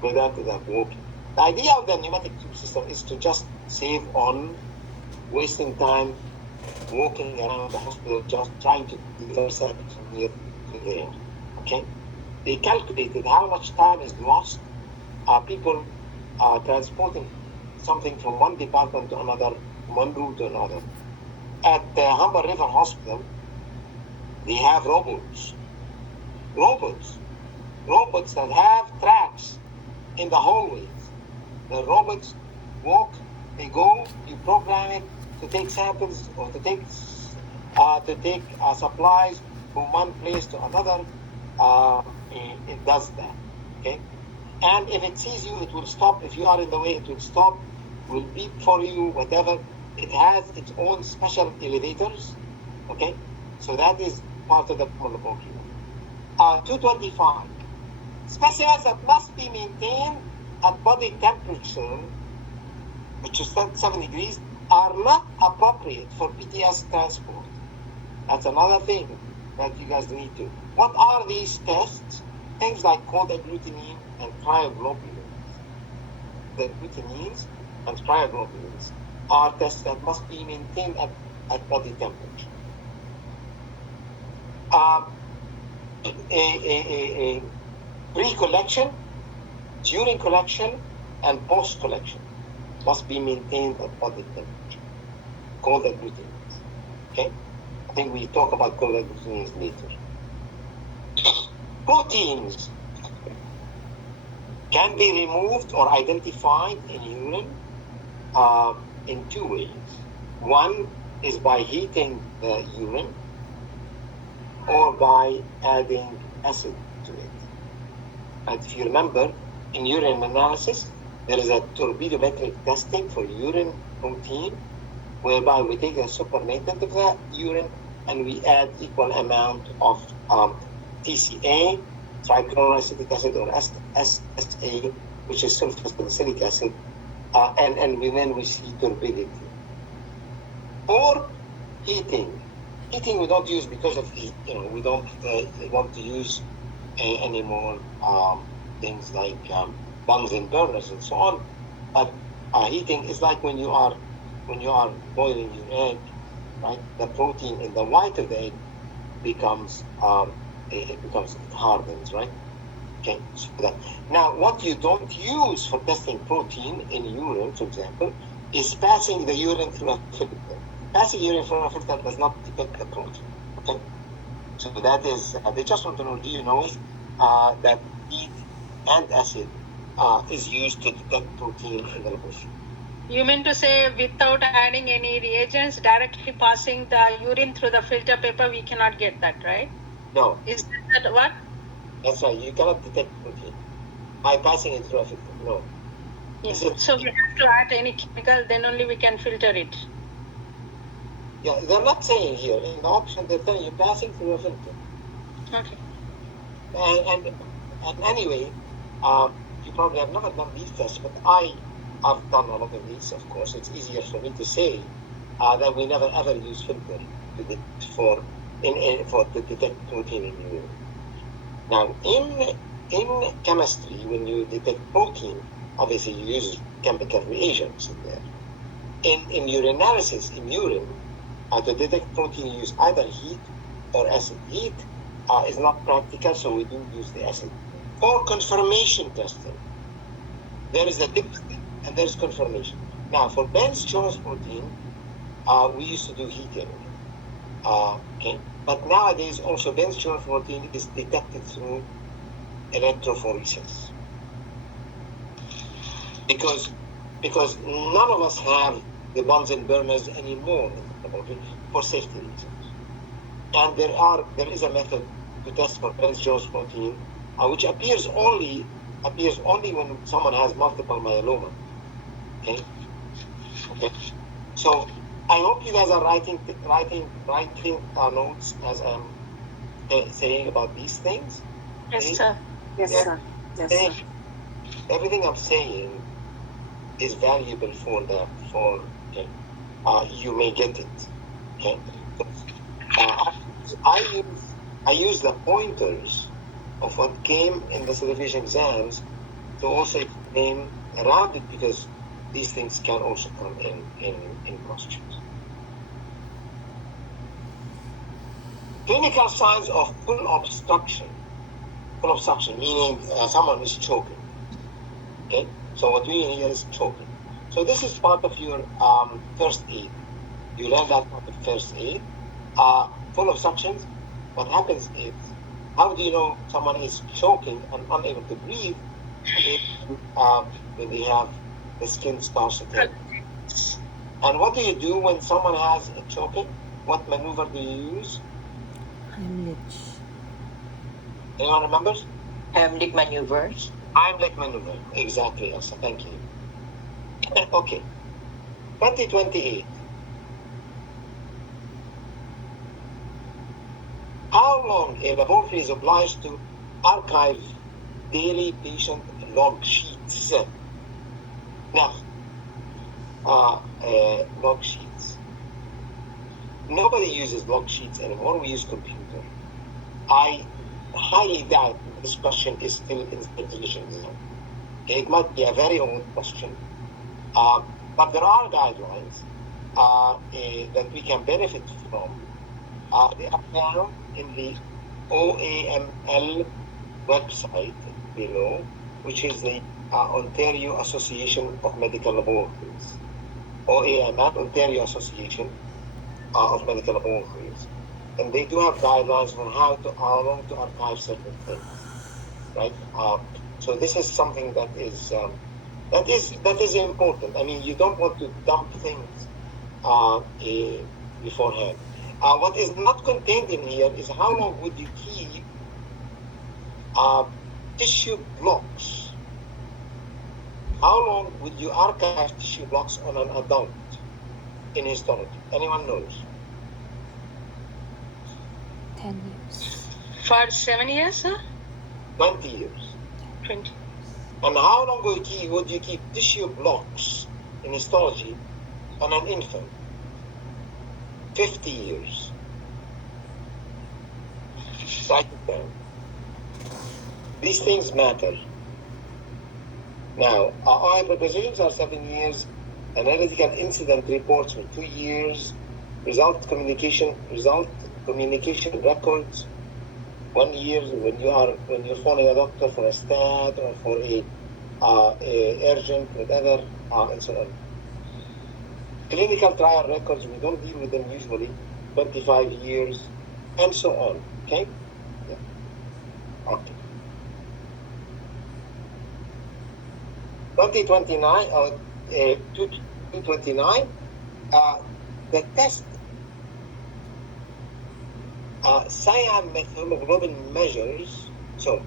Go down to the walk. The idea of the pneumatic tube system is to just save on wasting time walking around the hospital, just trying to deliver samples from here to there, okay? They calculated how much time is lost, people transporting something from one department to another, one route to another. At the Humber River Hospital, they have robots that have tracks in the hallways. The robots walk, they go, you program it to take samples or to take supplies from one place to another. It does that, okay? And if it sees you, it will stop. If you are in the way, it will stop, will beep for you, whatever. It has its own special elevators, okay? So that is part of the protocol. 225. Specimens that must be maintained at body temperature, which is 7 degrees, are not appropriate for PTS transport. That's another thing that you guys need to. What are these tests? Things like cold agglutinin and cryoglobulins. The agglutinins and cryoglobulins are tests that must be maintained at body temperature. Pre-collection, during collection, and post-collection must be maintained at body temperature. Cold agglutinins. Okay? I think we talk about cold agglutinins later. Proteins can be removed or identified in urine in 2 ways. One is by heating the urine or by adding acid to it. And if you remember, in urine analysis, there is a turbidometric testing for urine protein, whereby we take a supernatant of the urine and we add equal amount of TCA, trichloroacetic acid, or SSA, which is sulfosalicylic acid, and then we see turbidity. Or heating heating we don't use because of heat. We don't want to use any more things like Bunsen burners and so on. But heating is like when you are boiling your egg, right? The protein in the white of the egg becomes it hardens, right? Okay. So now, what you don't use for testing protein in urine, for example, is passing the urine through a filter. Passing urine through a filter does not detect the protein. Okay. So that is, they just want to know, do you know that heat and acid is used to detect protein in the laboratory? You mean to say without adding any reagents, directly passing the urine through the filter paper, we cannot get that, right? No. Is that what? That's right. You cannot detect protein by passing it through a filter. No. Yes. So we have to add any chemical, then only we can filter it. Yeah, they're not saying here in the option. They're telling you passing through a filter. Okay. And anyway, you probably have never done these tests, but I've done a lot of these. Of course, it's easier for me to say that we never ever use filter to detect protein in urine. Now, in chemistry, when you detect protein, obviously you use chemical reagents in there. In urinalysis, in urine, to detect protein, you use either heat or acid. Heat is not practical, so we do use the acid. For confirmation testing, there is a dipstick and there is confirmation. Now, for Benz-Jones protein, we used to do heating. Okay, but nowadays also Benz-Jones protein is detected through electrophoresis because none of us have the Bunsen burners anymore in the laboratory for safety reasons, and there is a method to test for Benz-Jones protein, which appears only when someone has multiple myeloma. Okay. So I hope you guys are writing notes as I'm saying about these things. Yes, Okay? sir. Yes, Yeah. sir. Yes, Okay. sir. Everything I'm saying is valuable you may get it. Okay. I use the pointers of what came in the television exams to also explain around it, because these things can also come in questions. Clinical signs of full obstruction meaning someone is choking. Okay, so what we mean here is choking. So this is part of your first aid. You learn that part of first aid. Full obstructions, what happens is, how do you know someone is choking and unable to breathe? When they have the skin starts to tear. And what do you do when someone has a choking? What maneuver do you use? Heimlich. Anyone remembers? Heimlich maneuvers. Heimlich maneuver. Exactly, Elsa. Thank you. Okay. 2028. How long a laboratory is obliged to archive daily patient log sheets? Now, log sheets. Nobody uses log sheets anymore. We use computer. I highly doubt this question is still in the television exam. It might be a very old question, but there are guidelines that we can benefit from. They are found in the OAML website below, which is the Ontario Association of Medical Laboratories. OAML, Ontario Association of Medical Laboratories. And they do have guidelines on how long to archive certain things, right? So this is something that is important. I mean, you don't want to dump things beforehand. What is not contained in here is how long would you keep tissue blocks? How long would you archive tissue blocks on an adult in histology? Anyone knows? 10 years. For 7 years, sir? 20 years. 20. And how long would you keep tissue blocks in histology on an infant? 50 years. Write it down. These things matter. Now, our prepositions are 7 years, analytical incident reports for 2 years, result communication records 1 year when you're phoning a doctor for a stat or for a urgent, whatever, and so on. Clinical trial records, we don't deal with them usually, 25 years, and so on. Okay? Yeah. Okay. 229, the test cyan-methemoglobin measures. So,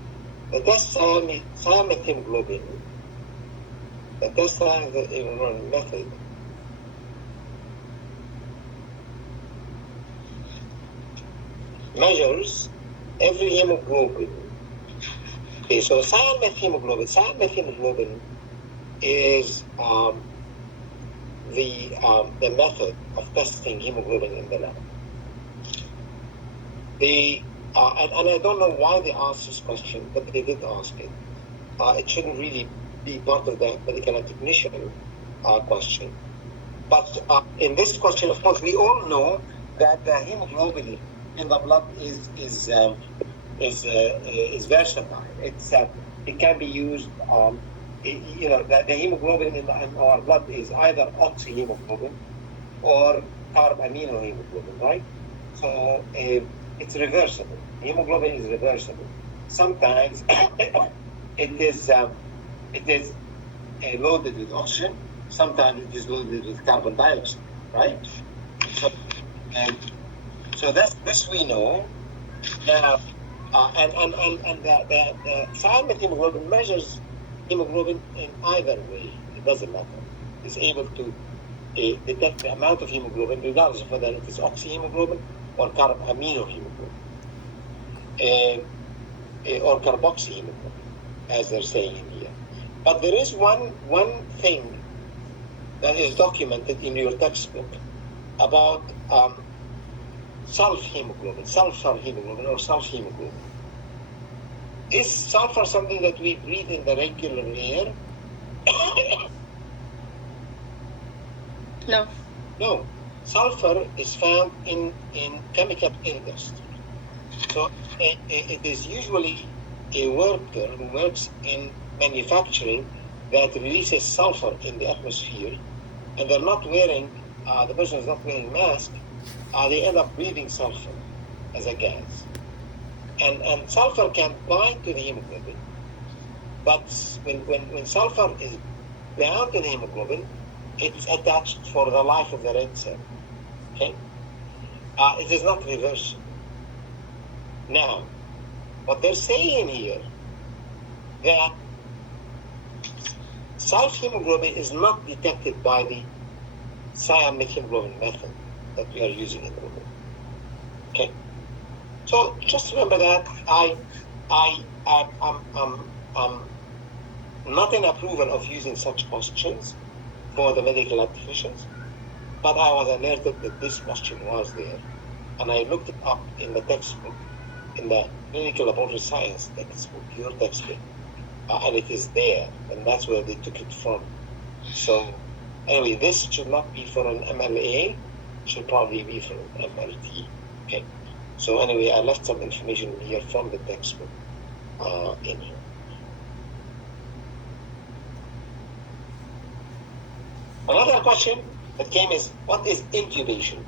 the test cyan-methemoglobin, the test cyan-methemoglobin method measures every hemoglobin. Okay, so cyan-methemoglobin is the method of testing hemoglobin in the lab. And I don't know why they asked this question, but they did ask it. It shouldn't really be part of the medical technician question. But in this question, of course, we all know that the hemoglobin in the blood is versatile. It can be used. The hemoglobin in our blood is either oxyhemoglobin or carbaminohemoglobin, right? So it's reversible. Hemoglobin is reversible. Sometimes it is loaded with oxygen. Sometimes it is loaded with carbon dioxide, right? So this we know. Now, and the cyan-methemoglobin measures hemoglobin in either way. It doesn't matter. It's able to detect the amount of hemoglobin regardless of whether it is oxyhemoglobin or carbaminohemoglobin or carboxyhemoglobin, as they're saying in here. But there is one thing that is documented in your textbook about sulfur hemoglobin or self-hemoglobin. Is sulfur something that we breathe in the regular air? No. No. Sulfur is found in chemical industry. So it is usually a worker who works in manufacturing that releases sulfur in the atmosphere, and they're not wearing, the person is not wearing a mask, they end up breathing sulfur as a gas. And sulfur can bind to the hemoglobin, but when sulfur is bound to the hemoglobin, it's attached for the life of the red cell. Okay? It is not reversible. Now, what they're saying here, that self-hemoglobin is not detected by the cyan-methemoglobin method that we are using in the moment. Okay? So just remember that I'm not in approval of using such questions for the medical lab technicians, but I was alerted that this question was there, and I looked it up in the textbook, in the clinical laboratory science textbook, your textbook, and it is there, and that's where they took it from. So anyway, this should not be for an MLA, should probably be for an MLT. Okay. So anyway, I left some information here from the textbook in here. Another question that came is, what is intubation?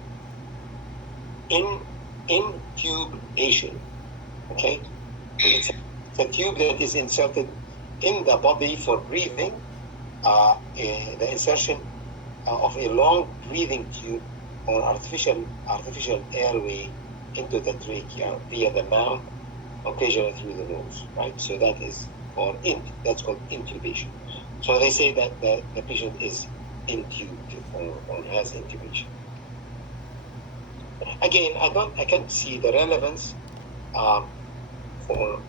Intubation, okay? It's a tube that is inserted in the body for breathing, the insertion of a long breathing tube or artificial airway into the trachea via the mouth, occasionally through the nose, right? So that is, that's called intubation. So they say that the patient is intubed or has intubation. Again, I can't see the relevance for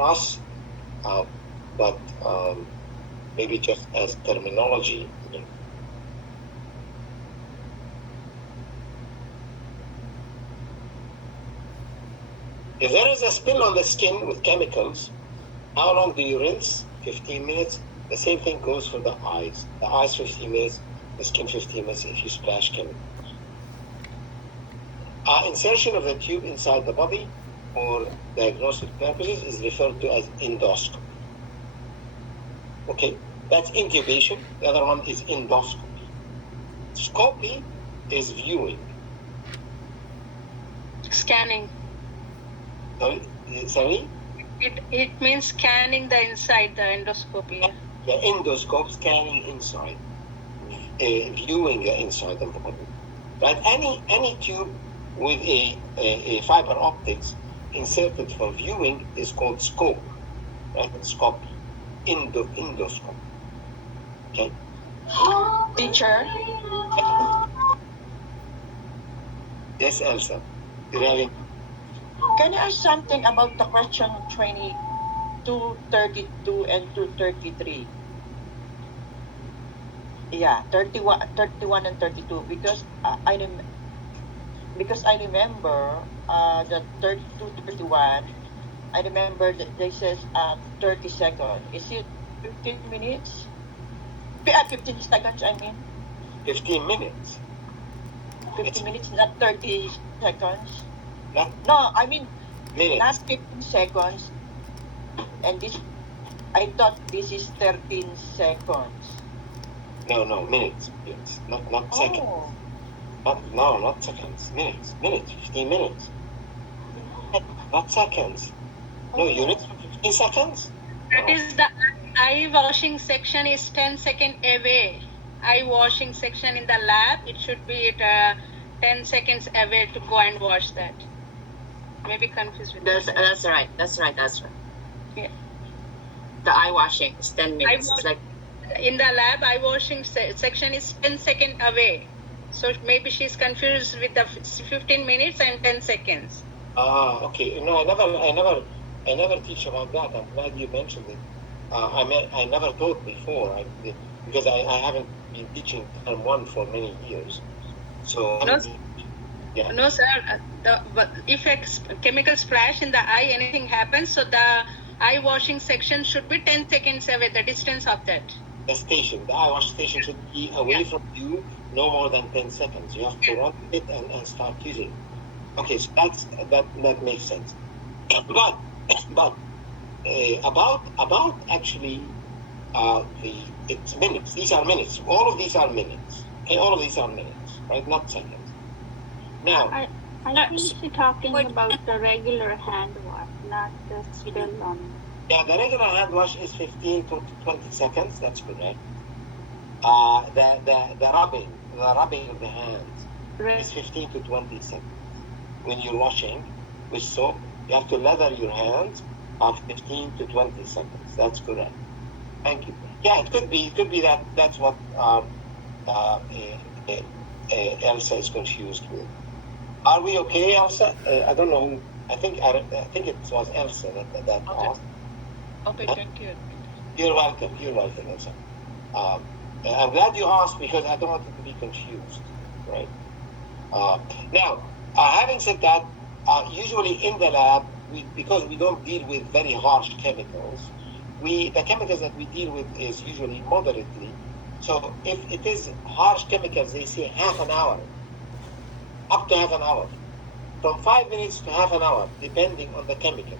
us, but maybe just as terminology. If there is a spill on the skin with chemicals, how long do you rinse? 15 minutes. The same thing goes for the eyes. The eyes 15 minutes, the skin 15 minutes if you splash chemicals. Insertion of the tube inside the body for diagnostic purposes is referred to as endoscopy. Okay, that's intubation. The other one is endoscopy. Scopy is viewing. Scanning. Sorry? It means scanning the inside the endoscopy. The endoscope scanning inside, viewing the inside of the body. Right? Any tube with a fiber optics inserted for viewing is called scope. Right? Scope. Endoscope. Okay. Teacher, Yes, Elsa. You're having can I ask something about the question 232 and 233? Yeah, 31 and 32 because because I remember the 32, 31. I remember that they says 30 seconds. Is it 15 minutes? 15 seconds, I mean. 15 minutes. 15 minutes, not 30 seconds. Not No, I mean, minutes. not 15 seconds. And this, I thought this is 13 seconds. No, minutes. Minutes. Not seconds. Oh, Not seconds. Minutes. 15 minutes. Not seconds. No, you need 15 seconds? That is the eye washing section is 10 seconds away. Eye washing section in the lab, it should be at 10 seconds away to go and wash that. Maybe confused with that. that's right. Yeah. The eye washing is 10 minutes. wash- It's like, In the lab, eye washing section is 10 seconds away. So maybe she's confused with the 15 minutes and 10 seconds. Okay. No, I never teach about that. I'm glad you mentioned it. I never taught before because I haven't been teaching term 1 for many years. So No, yeah. No, sir. But if a chemical splash in the eye, anything happens, so the eye washing section should be 10 seconds away, the distance of that. The eye wash station should be away Yeah. from you no more than 10 seconds. You have to Yeah. run it and start using it. Okay, so that makes sense. But about actually it's minutes. These are minutes. All of these are minutes. Okay, all of these are minutes, right? Not seconds. Now, I think she's talking about the regular hand wash, not the spill on. yeah, the regular hand wash is 15 to 20 seconds. That's correct. The rubbing of the hands is 15 to 20 seconds. When you're washing with soap, you have to lather your hands of 15 to 20 seconds. That's correct. Thank you. Yeah, it could be that's what Elsa is confused with. Are we okay, Elsa? I don't know who. I think it was Elsa that asked. okay, thank you. You're welcome, Elsa. I'm glad you asked because I don't want you to be confused, right? Now, having said that, usually in the lab, because we don't deal with very harsh chemicals, the chemicals that we deal with is usually moderately. So if it is harsh chemicals, they say half an hour, up to half an hour, from 5 minutes to half an hour, depending on the chemical.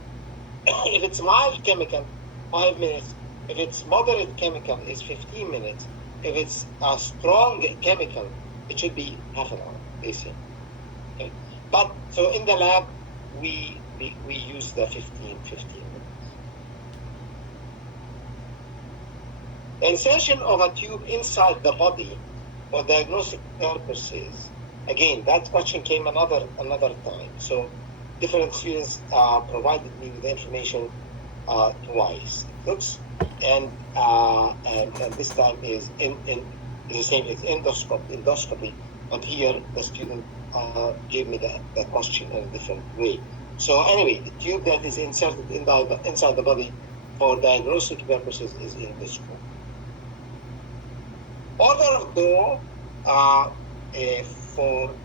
If it's mild chemical, 5 minutes. If it's moderate chemical, it's 15 minutes. If it's a strong chemical, it should be half an hour, they say. Okay. But so in the lab, we use the 15 minutes. Insertion of a tube inside the body for diagnostic purposes. Again, that question came another time. So different students provided me with the information twice. Oops. And this time is in the same. It's endoscopy. But here the student gave me the question in a different way. So anyway, the tube that is inserted inside the body for diagnostic purposes is endoscope. Order of door for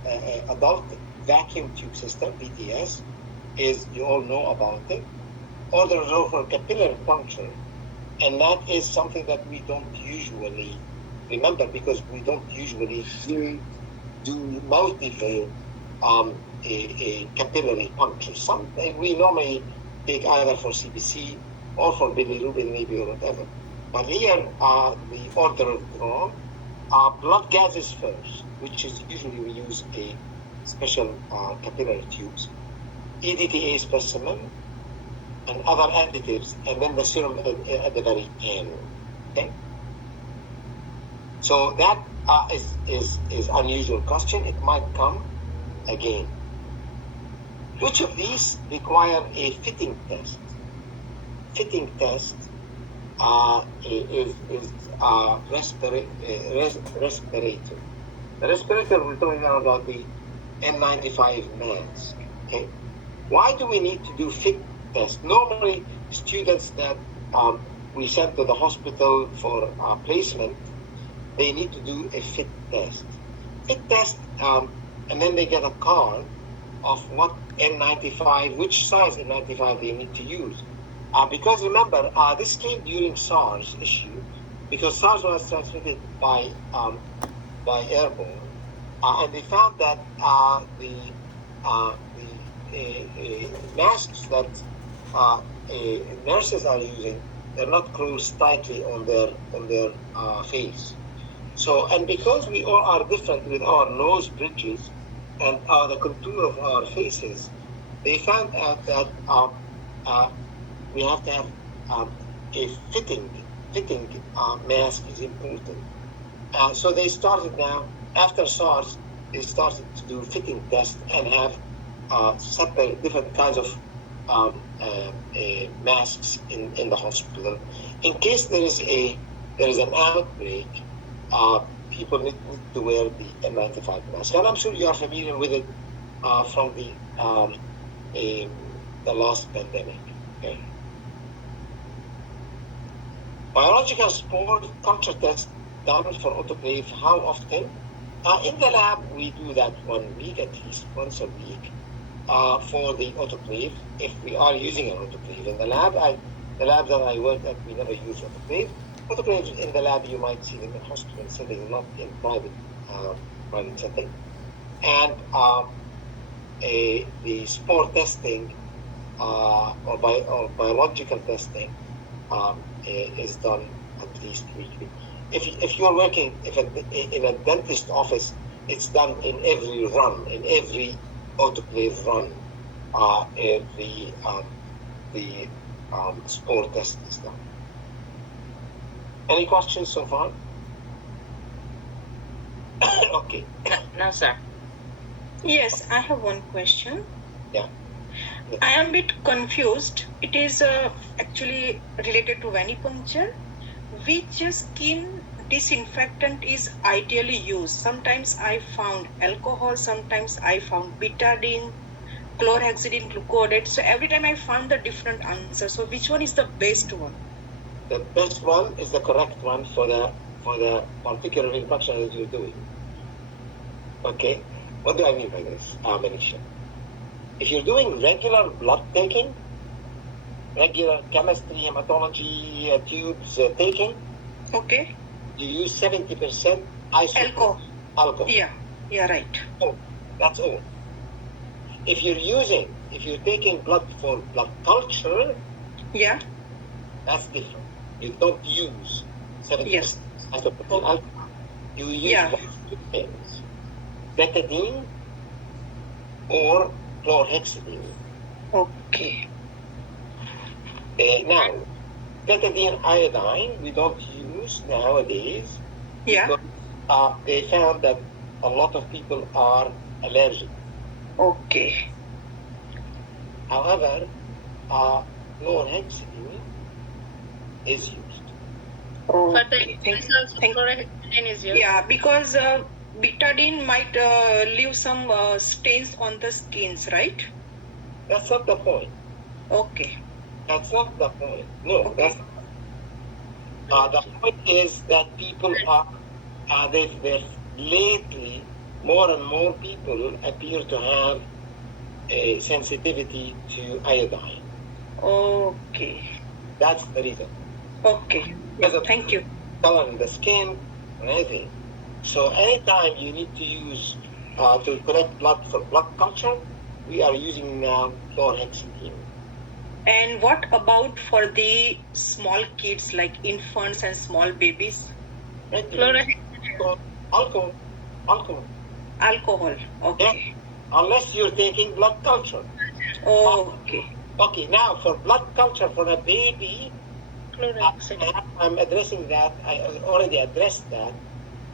adult vacuum tube system (VTS) is, you all know about it, order reservoir for capillary puncture, and that is something that we don't usually remember because we don't usually do multiple a capillary puncture. We normally take either for CBC or for bilirubin maybe or whatever. But here, the order of draw, blood gases first, which is usually we use a special capillary tubes, EDTA specimen, and other additives, and then the serum at the very end. Okay. So that is unusual question. It might come again. Which of these require a fitting test? Fitting test is respirator. The respirator, we're talking now about the N95 mask. Okay. Why do we need to do fit test? Normally, students that we send to the hospital for placement, they need to do a fit test. Fit test, and then they get a card of what N95, which size N95 they need to use. Because remember, this came during SARS issue, because SARS was transmitted by airborne, and they found that the masks that nurses are using, they're not closed tightly on their face. So, and because we all are different with our nose bridges and the contour of our faces, they found out that we have to have a fitting mask is important. So they started now, after SARS, they started to do fitting tests and have separate different kinds of masks in the hospital. In case there is an outbreak, people need to wear the N95 mask. And I'm sure you are familiar with it from the last pandemic. Okay. Biological spore culture test done for autoclave, how often? In the lab, we do that 1 week, at least once a week, for the autoclave, if we are using an autoclave. In the lab, the lab that I work at, we never use autoclave. Autoclaves in the lab, you might see them in hospital setting, not in private setting. And the spore testing or biological testing is done at least weekly. If you're working in a dentist office, it's done in every run, in every autoclave run. The spore test is done. Any questions so far? Okay. No, sir. Yes, I have one question. Yeah. I am a bit confused. It is actually related to venipuncture. Which skin disinfectant is ideally used? Sometimes I found alcohol, sometimes I found betadine, chlorhexidine, gluconate. So every time I found the different answer. So which one is the best one? The best one is the correct one for the particular infection that you're doing. Okay, what do I mean by this, Manisha? If you're doing regular blood taking, regular chemistry, hematology tubes taking, okay, you use 70% alcohol. Yeah, right. Oh, that's all. If you're taking blood for blood culture, yeah, that's different. You don't use 70% alcohol. You use one of two things: betadine or chlorhexidine. Okay. Now, betadine iodine we don't use nowadays. Yeah. Because they found that a lot of people are allergic. Okay. However, chlorhexidine is used. For the increase also chlorhexidine is used. Yeah, because betadine might leave some stains on the skins, right? That's not the point. Okay. That's not the point. No, okay. The point is that people are, lately, more and more people appear to have a sensitivity to iodine. Okay. That's the reason. Okay. Yeah, thank you. Color in the skin or anything. So anytime you need to use to collect blood for blood culture, we are using now chlorhexidine. And what about for the small kids like infants and small babies? Alcohol. Alcohol. Alcohol. Okay. Yeah. Unless you're taking blood culture. Okay. Okay, now for blood culture for a baby, Chlorhexidine. I'm addressing that. I already addressed that.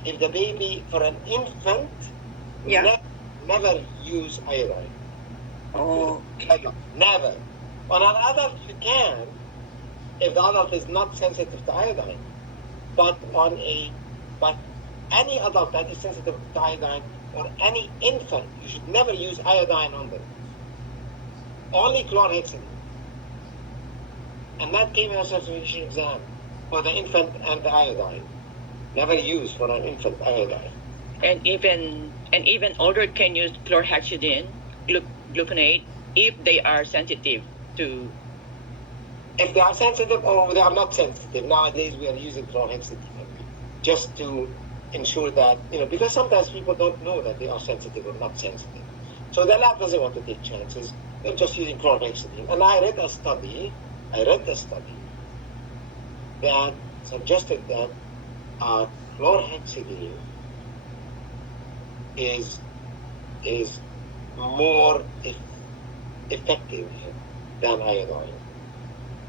If the baby, for an infant, Yeah. never use iodine. Okay. Never. On an adult, you can, if the adult is not sensitive to iodine. But any adult that is sensitive to iodine or any infant, you should never use iodine on them. Only chlorhexidine. And that came in a certification exam for the infant and the iodine. Never use for an infant iodine. And even older can use chlorhexidine, gluconate, if they are sensitive to. If they are sensitive or they are not sensitive, nowadays we are using chlorhexidine just to ensure that, because sometimes people don't know that they are sensitive or not sensitive. So the lab doesn't want to take chances. They're just using chlorhexidine. And I read a study that suggested that chlorhexidine is more effective than iodine.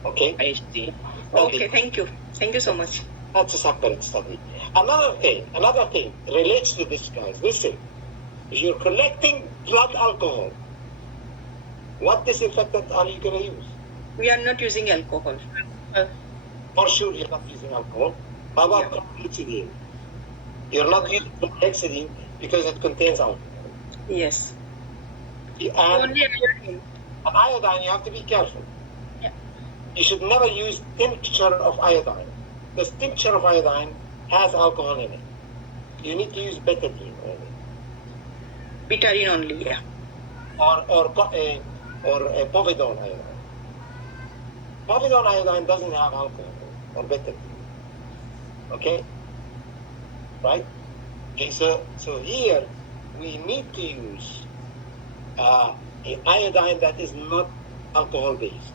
Okay? I see. Okay, thank you. Thank you so much. That's a separate study. Another thing relates to this, guys. Listen, if you're collecting blood alcohol, what disinfectant are you going to use? We are not using alcohol. For sure, you're not using alcohol. How about chlorhexidine? You're not using chlorhexidine because it contains alcohol. Yes. And iodine, you have to be careful. Yeah. You should never use tincture of iodine. Because tincture of iodine has alcohol in it. You need to use betadine only. Betadine only, yeah. Or povidone iodine. Povidone iodine doesn't have alcohol or betadine. Okay? Right? Okay, so here we need to use an iodine that is not alcohol based.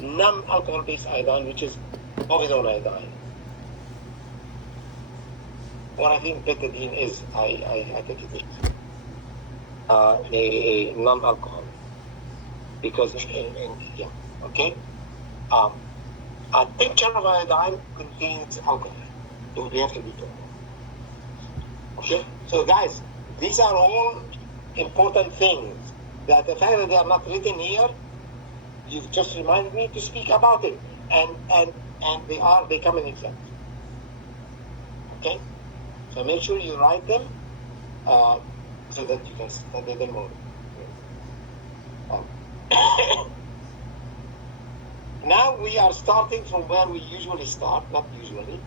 Non-alcohol based iodine, which is povidone iodine. What I think betadine is, I think it is a non-alcohol, because yeah, okay. A tincture of iodine contains alcohol, so we have to be careful. Okay, so guys, these are all important things that the fact that they are not written here, you've just reminded me to speak about it, and they come in exams. Okay, so make sure you write them so that you can study them more. Now we are starting from where we usually start, not usually.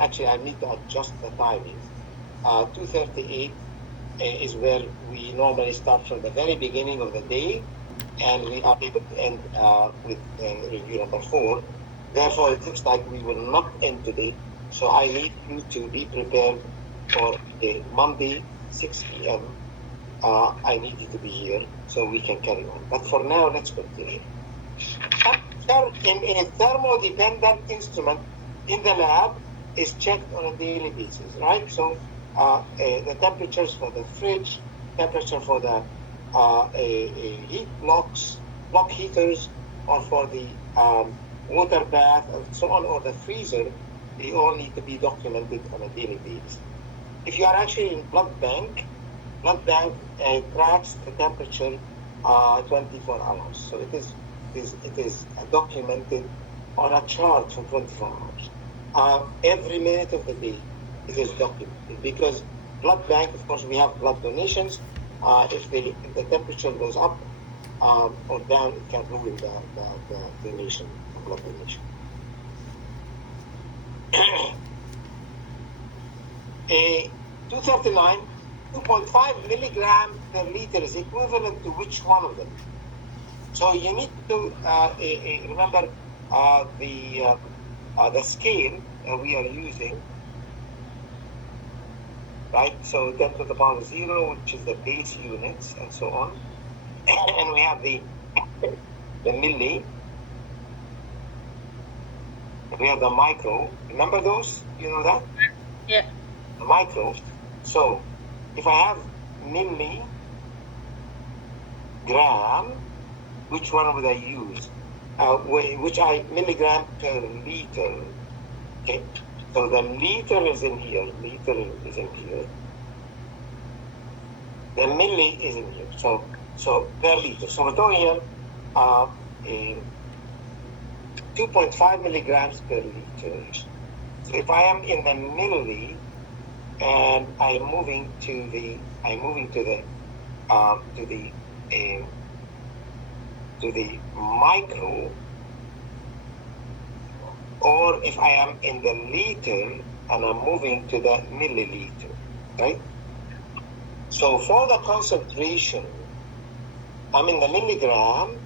Actually, I need to adjust the timing. 2:38 is where we normally start from the very beginning of the day, and we are able to end with review number 4. Therefore, it looks like we will not end today. So I need you to be prepared for Monday, 6 p.m. I need you to be here so we can carry on. But for now, let's continue. In a thermodependent instrument in the lab is checked on a daily basis, right? So the temperatures for the fridge, temperature for the heat block heaters, or for the water bath, and so on, or the freezer, they all need to be documented on a daily basis. If you are actually in blood bank tracks the temperature 24 hours. So it is documented on a chart for 24 hours. Every minute of the day it is documented, because blood bank, of course, we have blood donations. If the temperature goes up or down, it can ruin the donation, the blood donation. 239 2.5 milligram per liter is equivalent to which one of them? So you need to remember the scale we are using, right? So 10 to the power 0, which is the base units, and so on. And we have the milli. We have the micro. Remember those? You know that? Yeah. The micro. So if I have milligram, which one would I use? Milligram per liter. Okay. So the liter is in here. Liter is in here. The milli is in here. So per liter. So we're talking here 2.5 milligrams per liter. So if I am in the milli and I'm moving to the micro, or if I am in the liter and I'm moving to the milliliter, right? So for the concentration, I'm in the milligram,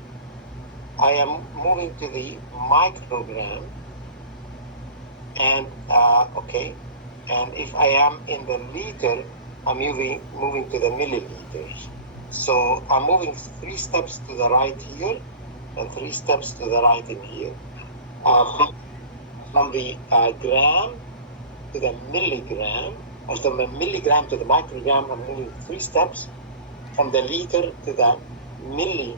I am moving to the microgram, and and if I am in the liter, I'm moving to the milliliters. So I'm moving 3 steps to the right here and 3 steps to the right in here. From the gram to the milligram, or from the milligram to the microgram, I'm moving 3 steps. From the liter to the milli,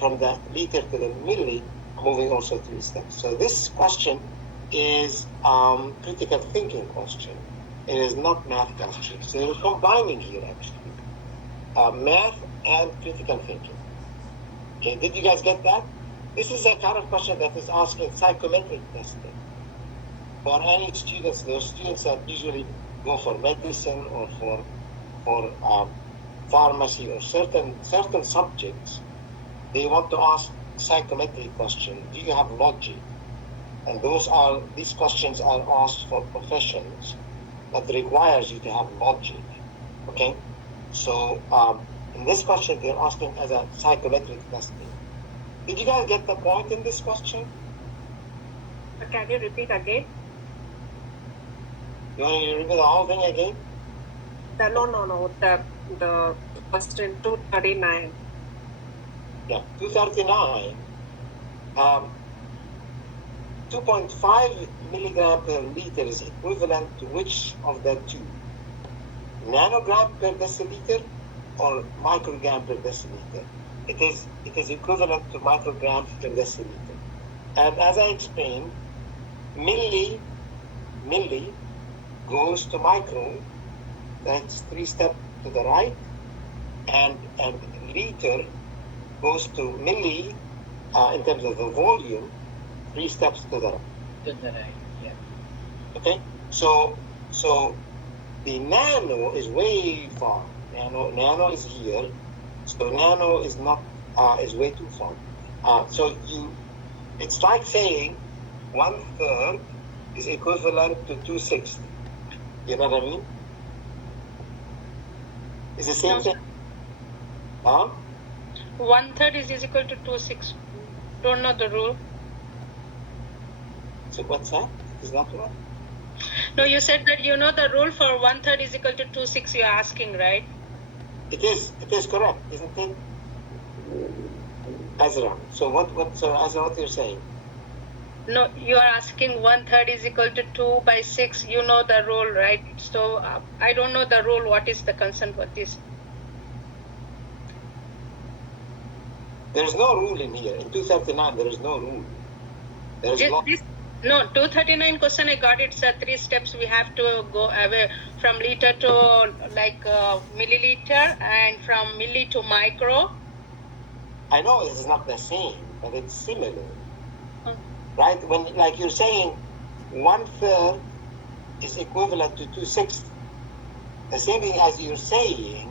from the liter to the milli, I'm moving also 3 steps. So this question is critical thinking question. It is not math question. So we're combining here actually math and critical thinking. Okay, did you guys get that? This is a kind of question that is asked in psychometric testing. For any students, those students that usually go for medicine or for pharmacy or certain subjects, they want to ask psychometric question. Do you have logic? And these questions are asked for professions that requires you to have logic. Okay? So in this question, they're asking as a psychometric testing. Did you guys get the point in this question? Can you repeat again? You want to repeat the whole thing again? No. The question 239. Yeah, 239. 2.5 milligram per liter is equivalent to which of the two? Nanogram per deciliter or microgram per deciliter? It is equivalent to micrograms per deciliter. And as I explained, milli goes to micro, that's 3 steps to the right, and liter goes to milli in terms of the volume, 3 steps to the right. To the right, yeah. Okay, so the nano is way far. Nano is here, so nano is not is way too far. It's like saying 1/3 is equivalent to 260. You know what I mean? It's the same thing. Huh? 1/3 is equal to 2/6. Don't know the rule. So what's that? Is that right? No, you said that you know the rule for 1/3 is equal to 2/6. You're asking, right? It is correct, isn't it? Azra. So Azra, what you're saying? No, you are asking 1/3 is equal to 2/6. You know the rule, right? So I don't know the rule. What is the concern for this? There's no rule in here. In 239, there is no rule. No, 239 question I got. It's 3 steps. We have to go away from liter to milliliter, and from milli to micro. I know this is not the same, but it's similar. Right? When, like you're saying, 1/3 is equivalent to 2/6. The same thing as you're saying,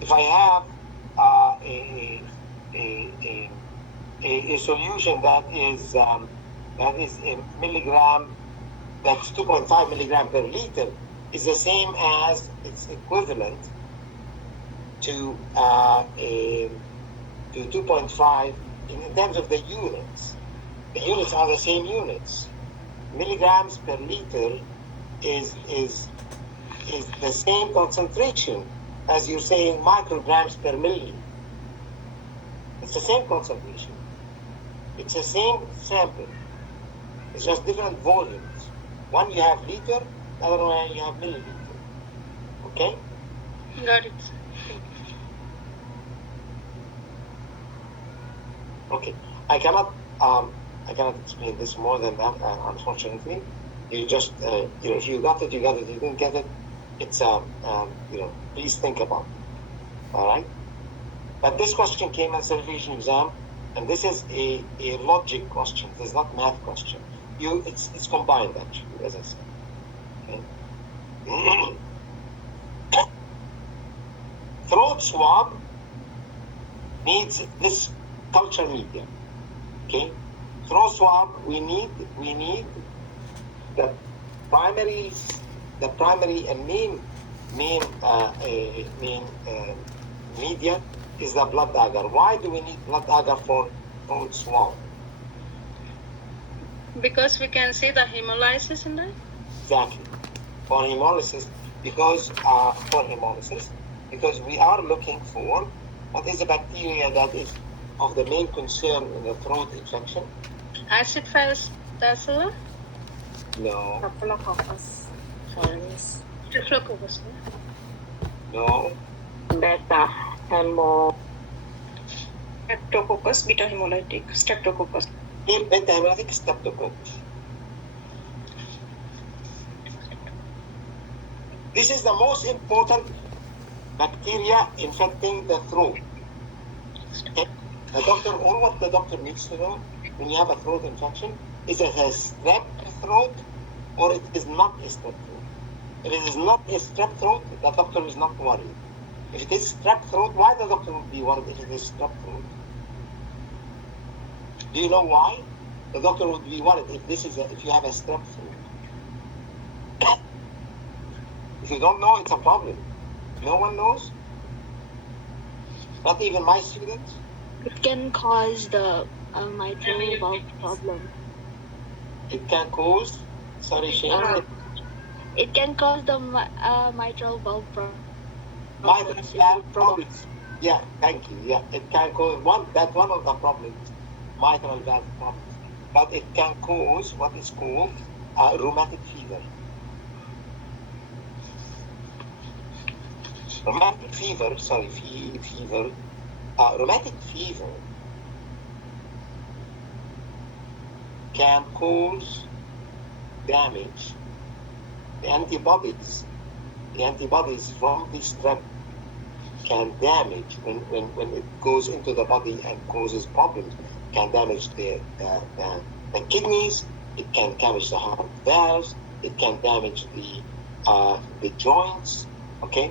if I have a solution that is a milligram, that's 2.5 milligram per liter, is the same as, it's equivalent to 2.5 in terms of the units. The units are the same units. Milligrams per liter is the same concentration as you're saying micrograms per milliliter. It's the same concentration. It's the same sample. It's just different volumes. One you have liter, the other one you have milliliter. Okay? Got it. Okay. I cannot explain this more than that, unfortunately. You just, if you got it, you got it. If you didn't get it, it's, please think about it. All right? But this question came in certification exam, and this is a logic question. It's not math question. It's combined, actually, as I said. Okay? Throat swab needs this culture media. Okay? Throat swab, we need the primary and main media is the blood agar. Why do we need blood agar for throat swab? Because we can see the hemolysis in that? Exactly. For hemolysis, because we are looking for what is the bacteria that is of the main concern in the throat infection. Acid fast bacillus? No. Staphylococcus aureus. Staphylococcus. No. Beta hemo. Streptococcus, beta hemolytic, streptococcus. Beta hemolytic streptococcus. This is the most important bacteria infecting the throat. Okay? All what the doctor needs to know when you have a throat infection is it a strep throat or it is not a strep throat. If it is not a strep throat, the doctor is not worried. If it is strep throat, why the doctor would be worried if it is strep throat? Do you know why? The doctor would be worried if you have a strep throat. If you don't know, it's a problem. No one knows? Not even my students? It can cause the mitral valve problem. It can cause, sorry Shane, It can cause the mitral valve problem. mitral valve problems. Yeah, thank you. Yeah, it can cause one of the problems, mitral valve problems. But it can cause what is called rheumatic fever. Rheumatic fever can cause damage. The antibodies from the strep can damage when it goes into the body and causes problems. Can damage the kidneys. It can damage the heart valves. It can damage the joints. Okay.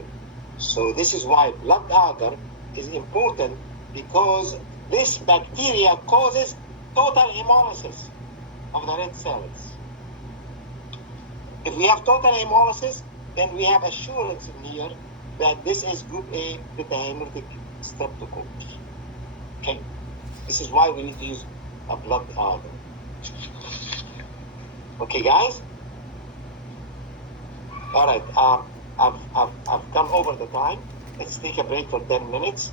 So this is why blood agar is important, because this bacteria causes total hemolysis of the red cells. If we have total hemolysis, then we have assurance in here that this is group A beta hemolytic streptococcus. Okay, this is why we need to use a blood agar. Okay, guys. All right. I've come over the time. Let's take a break for 10 minutes,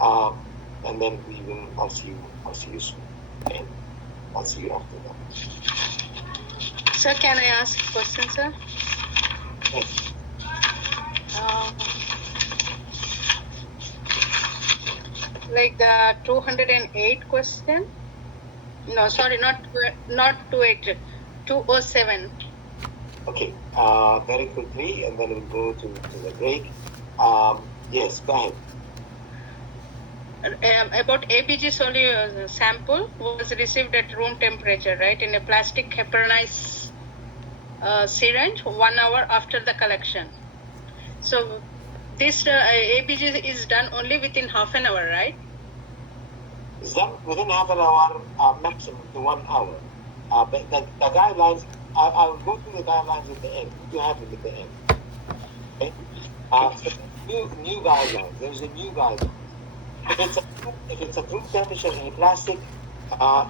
and then I'll see you soon. Okay? I'll see you after that. Sir, can I ask a question, sir? Yes. Like the 208 question? No, sorry, not 208, 207. Okay, very quickly, and then we'll go to the break. Yes, go ahead. About ABG sample was received at room temperature, right, in a plastic heparinized syringe 1 hour after the collection. So this ABG is done only within half an hour, right? It's done within half an hour, maximum to 1 hour. But the guidelines, I will go through the guidelines at the end. You have it at the end. Okay? new guidelines. There's a new guideline. If it's a room temperature in plastic,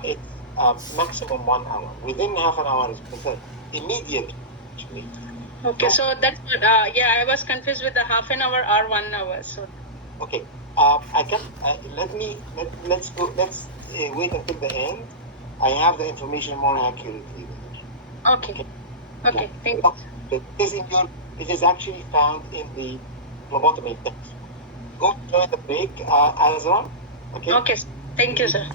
it's maximum 1 hour. Within half an hour is preferred. Immediately, actually. Okay, so that's what, yeah, I was confused with the half an hour or 1 hour. So Okay. I can let's go. Let's wait until the end. I have the information more accurately. okay, okay, thank you. It is actually found in the phlebotomy text. Go join the break, Azra. Okay. Okay, thank you, sir.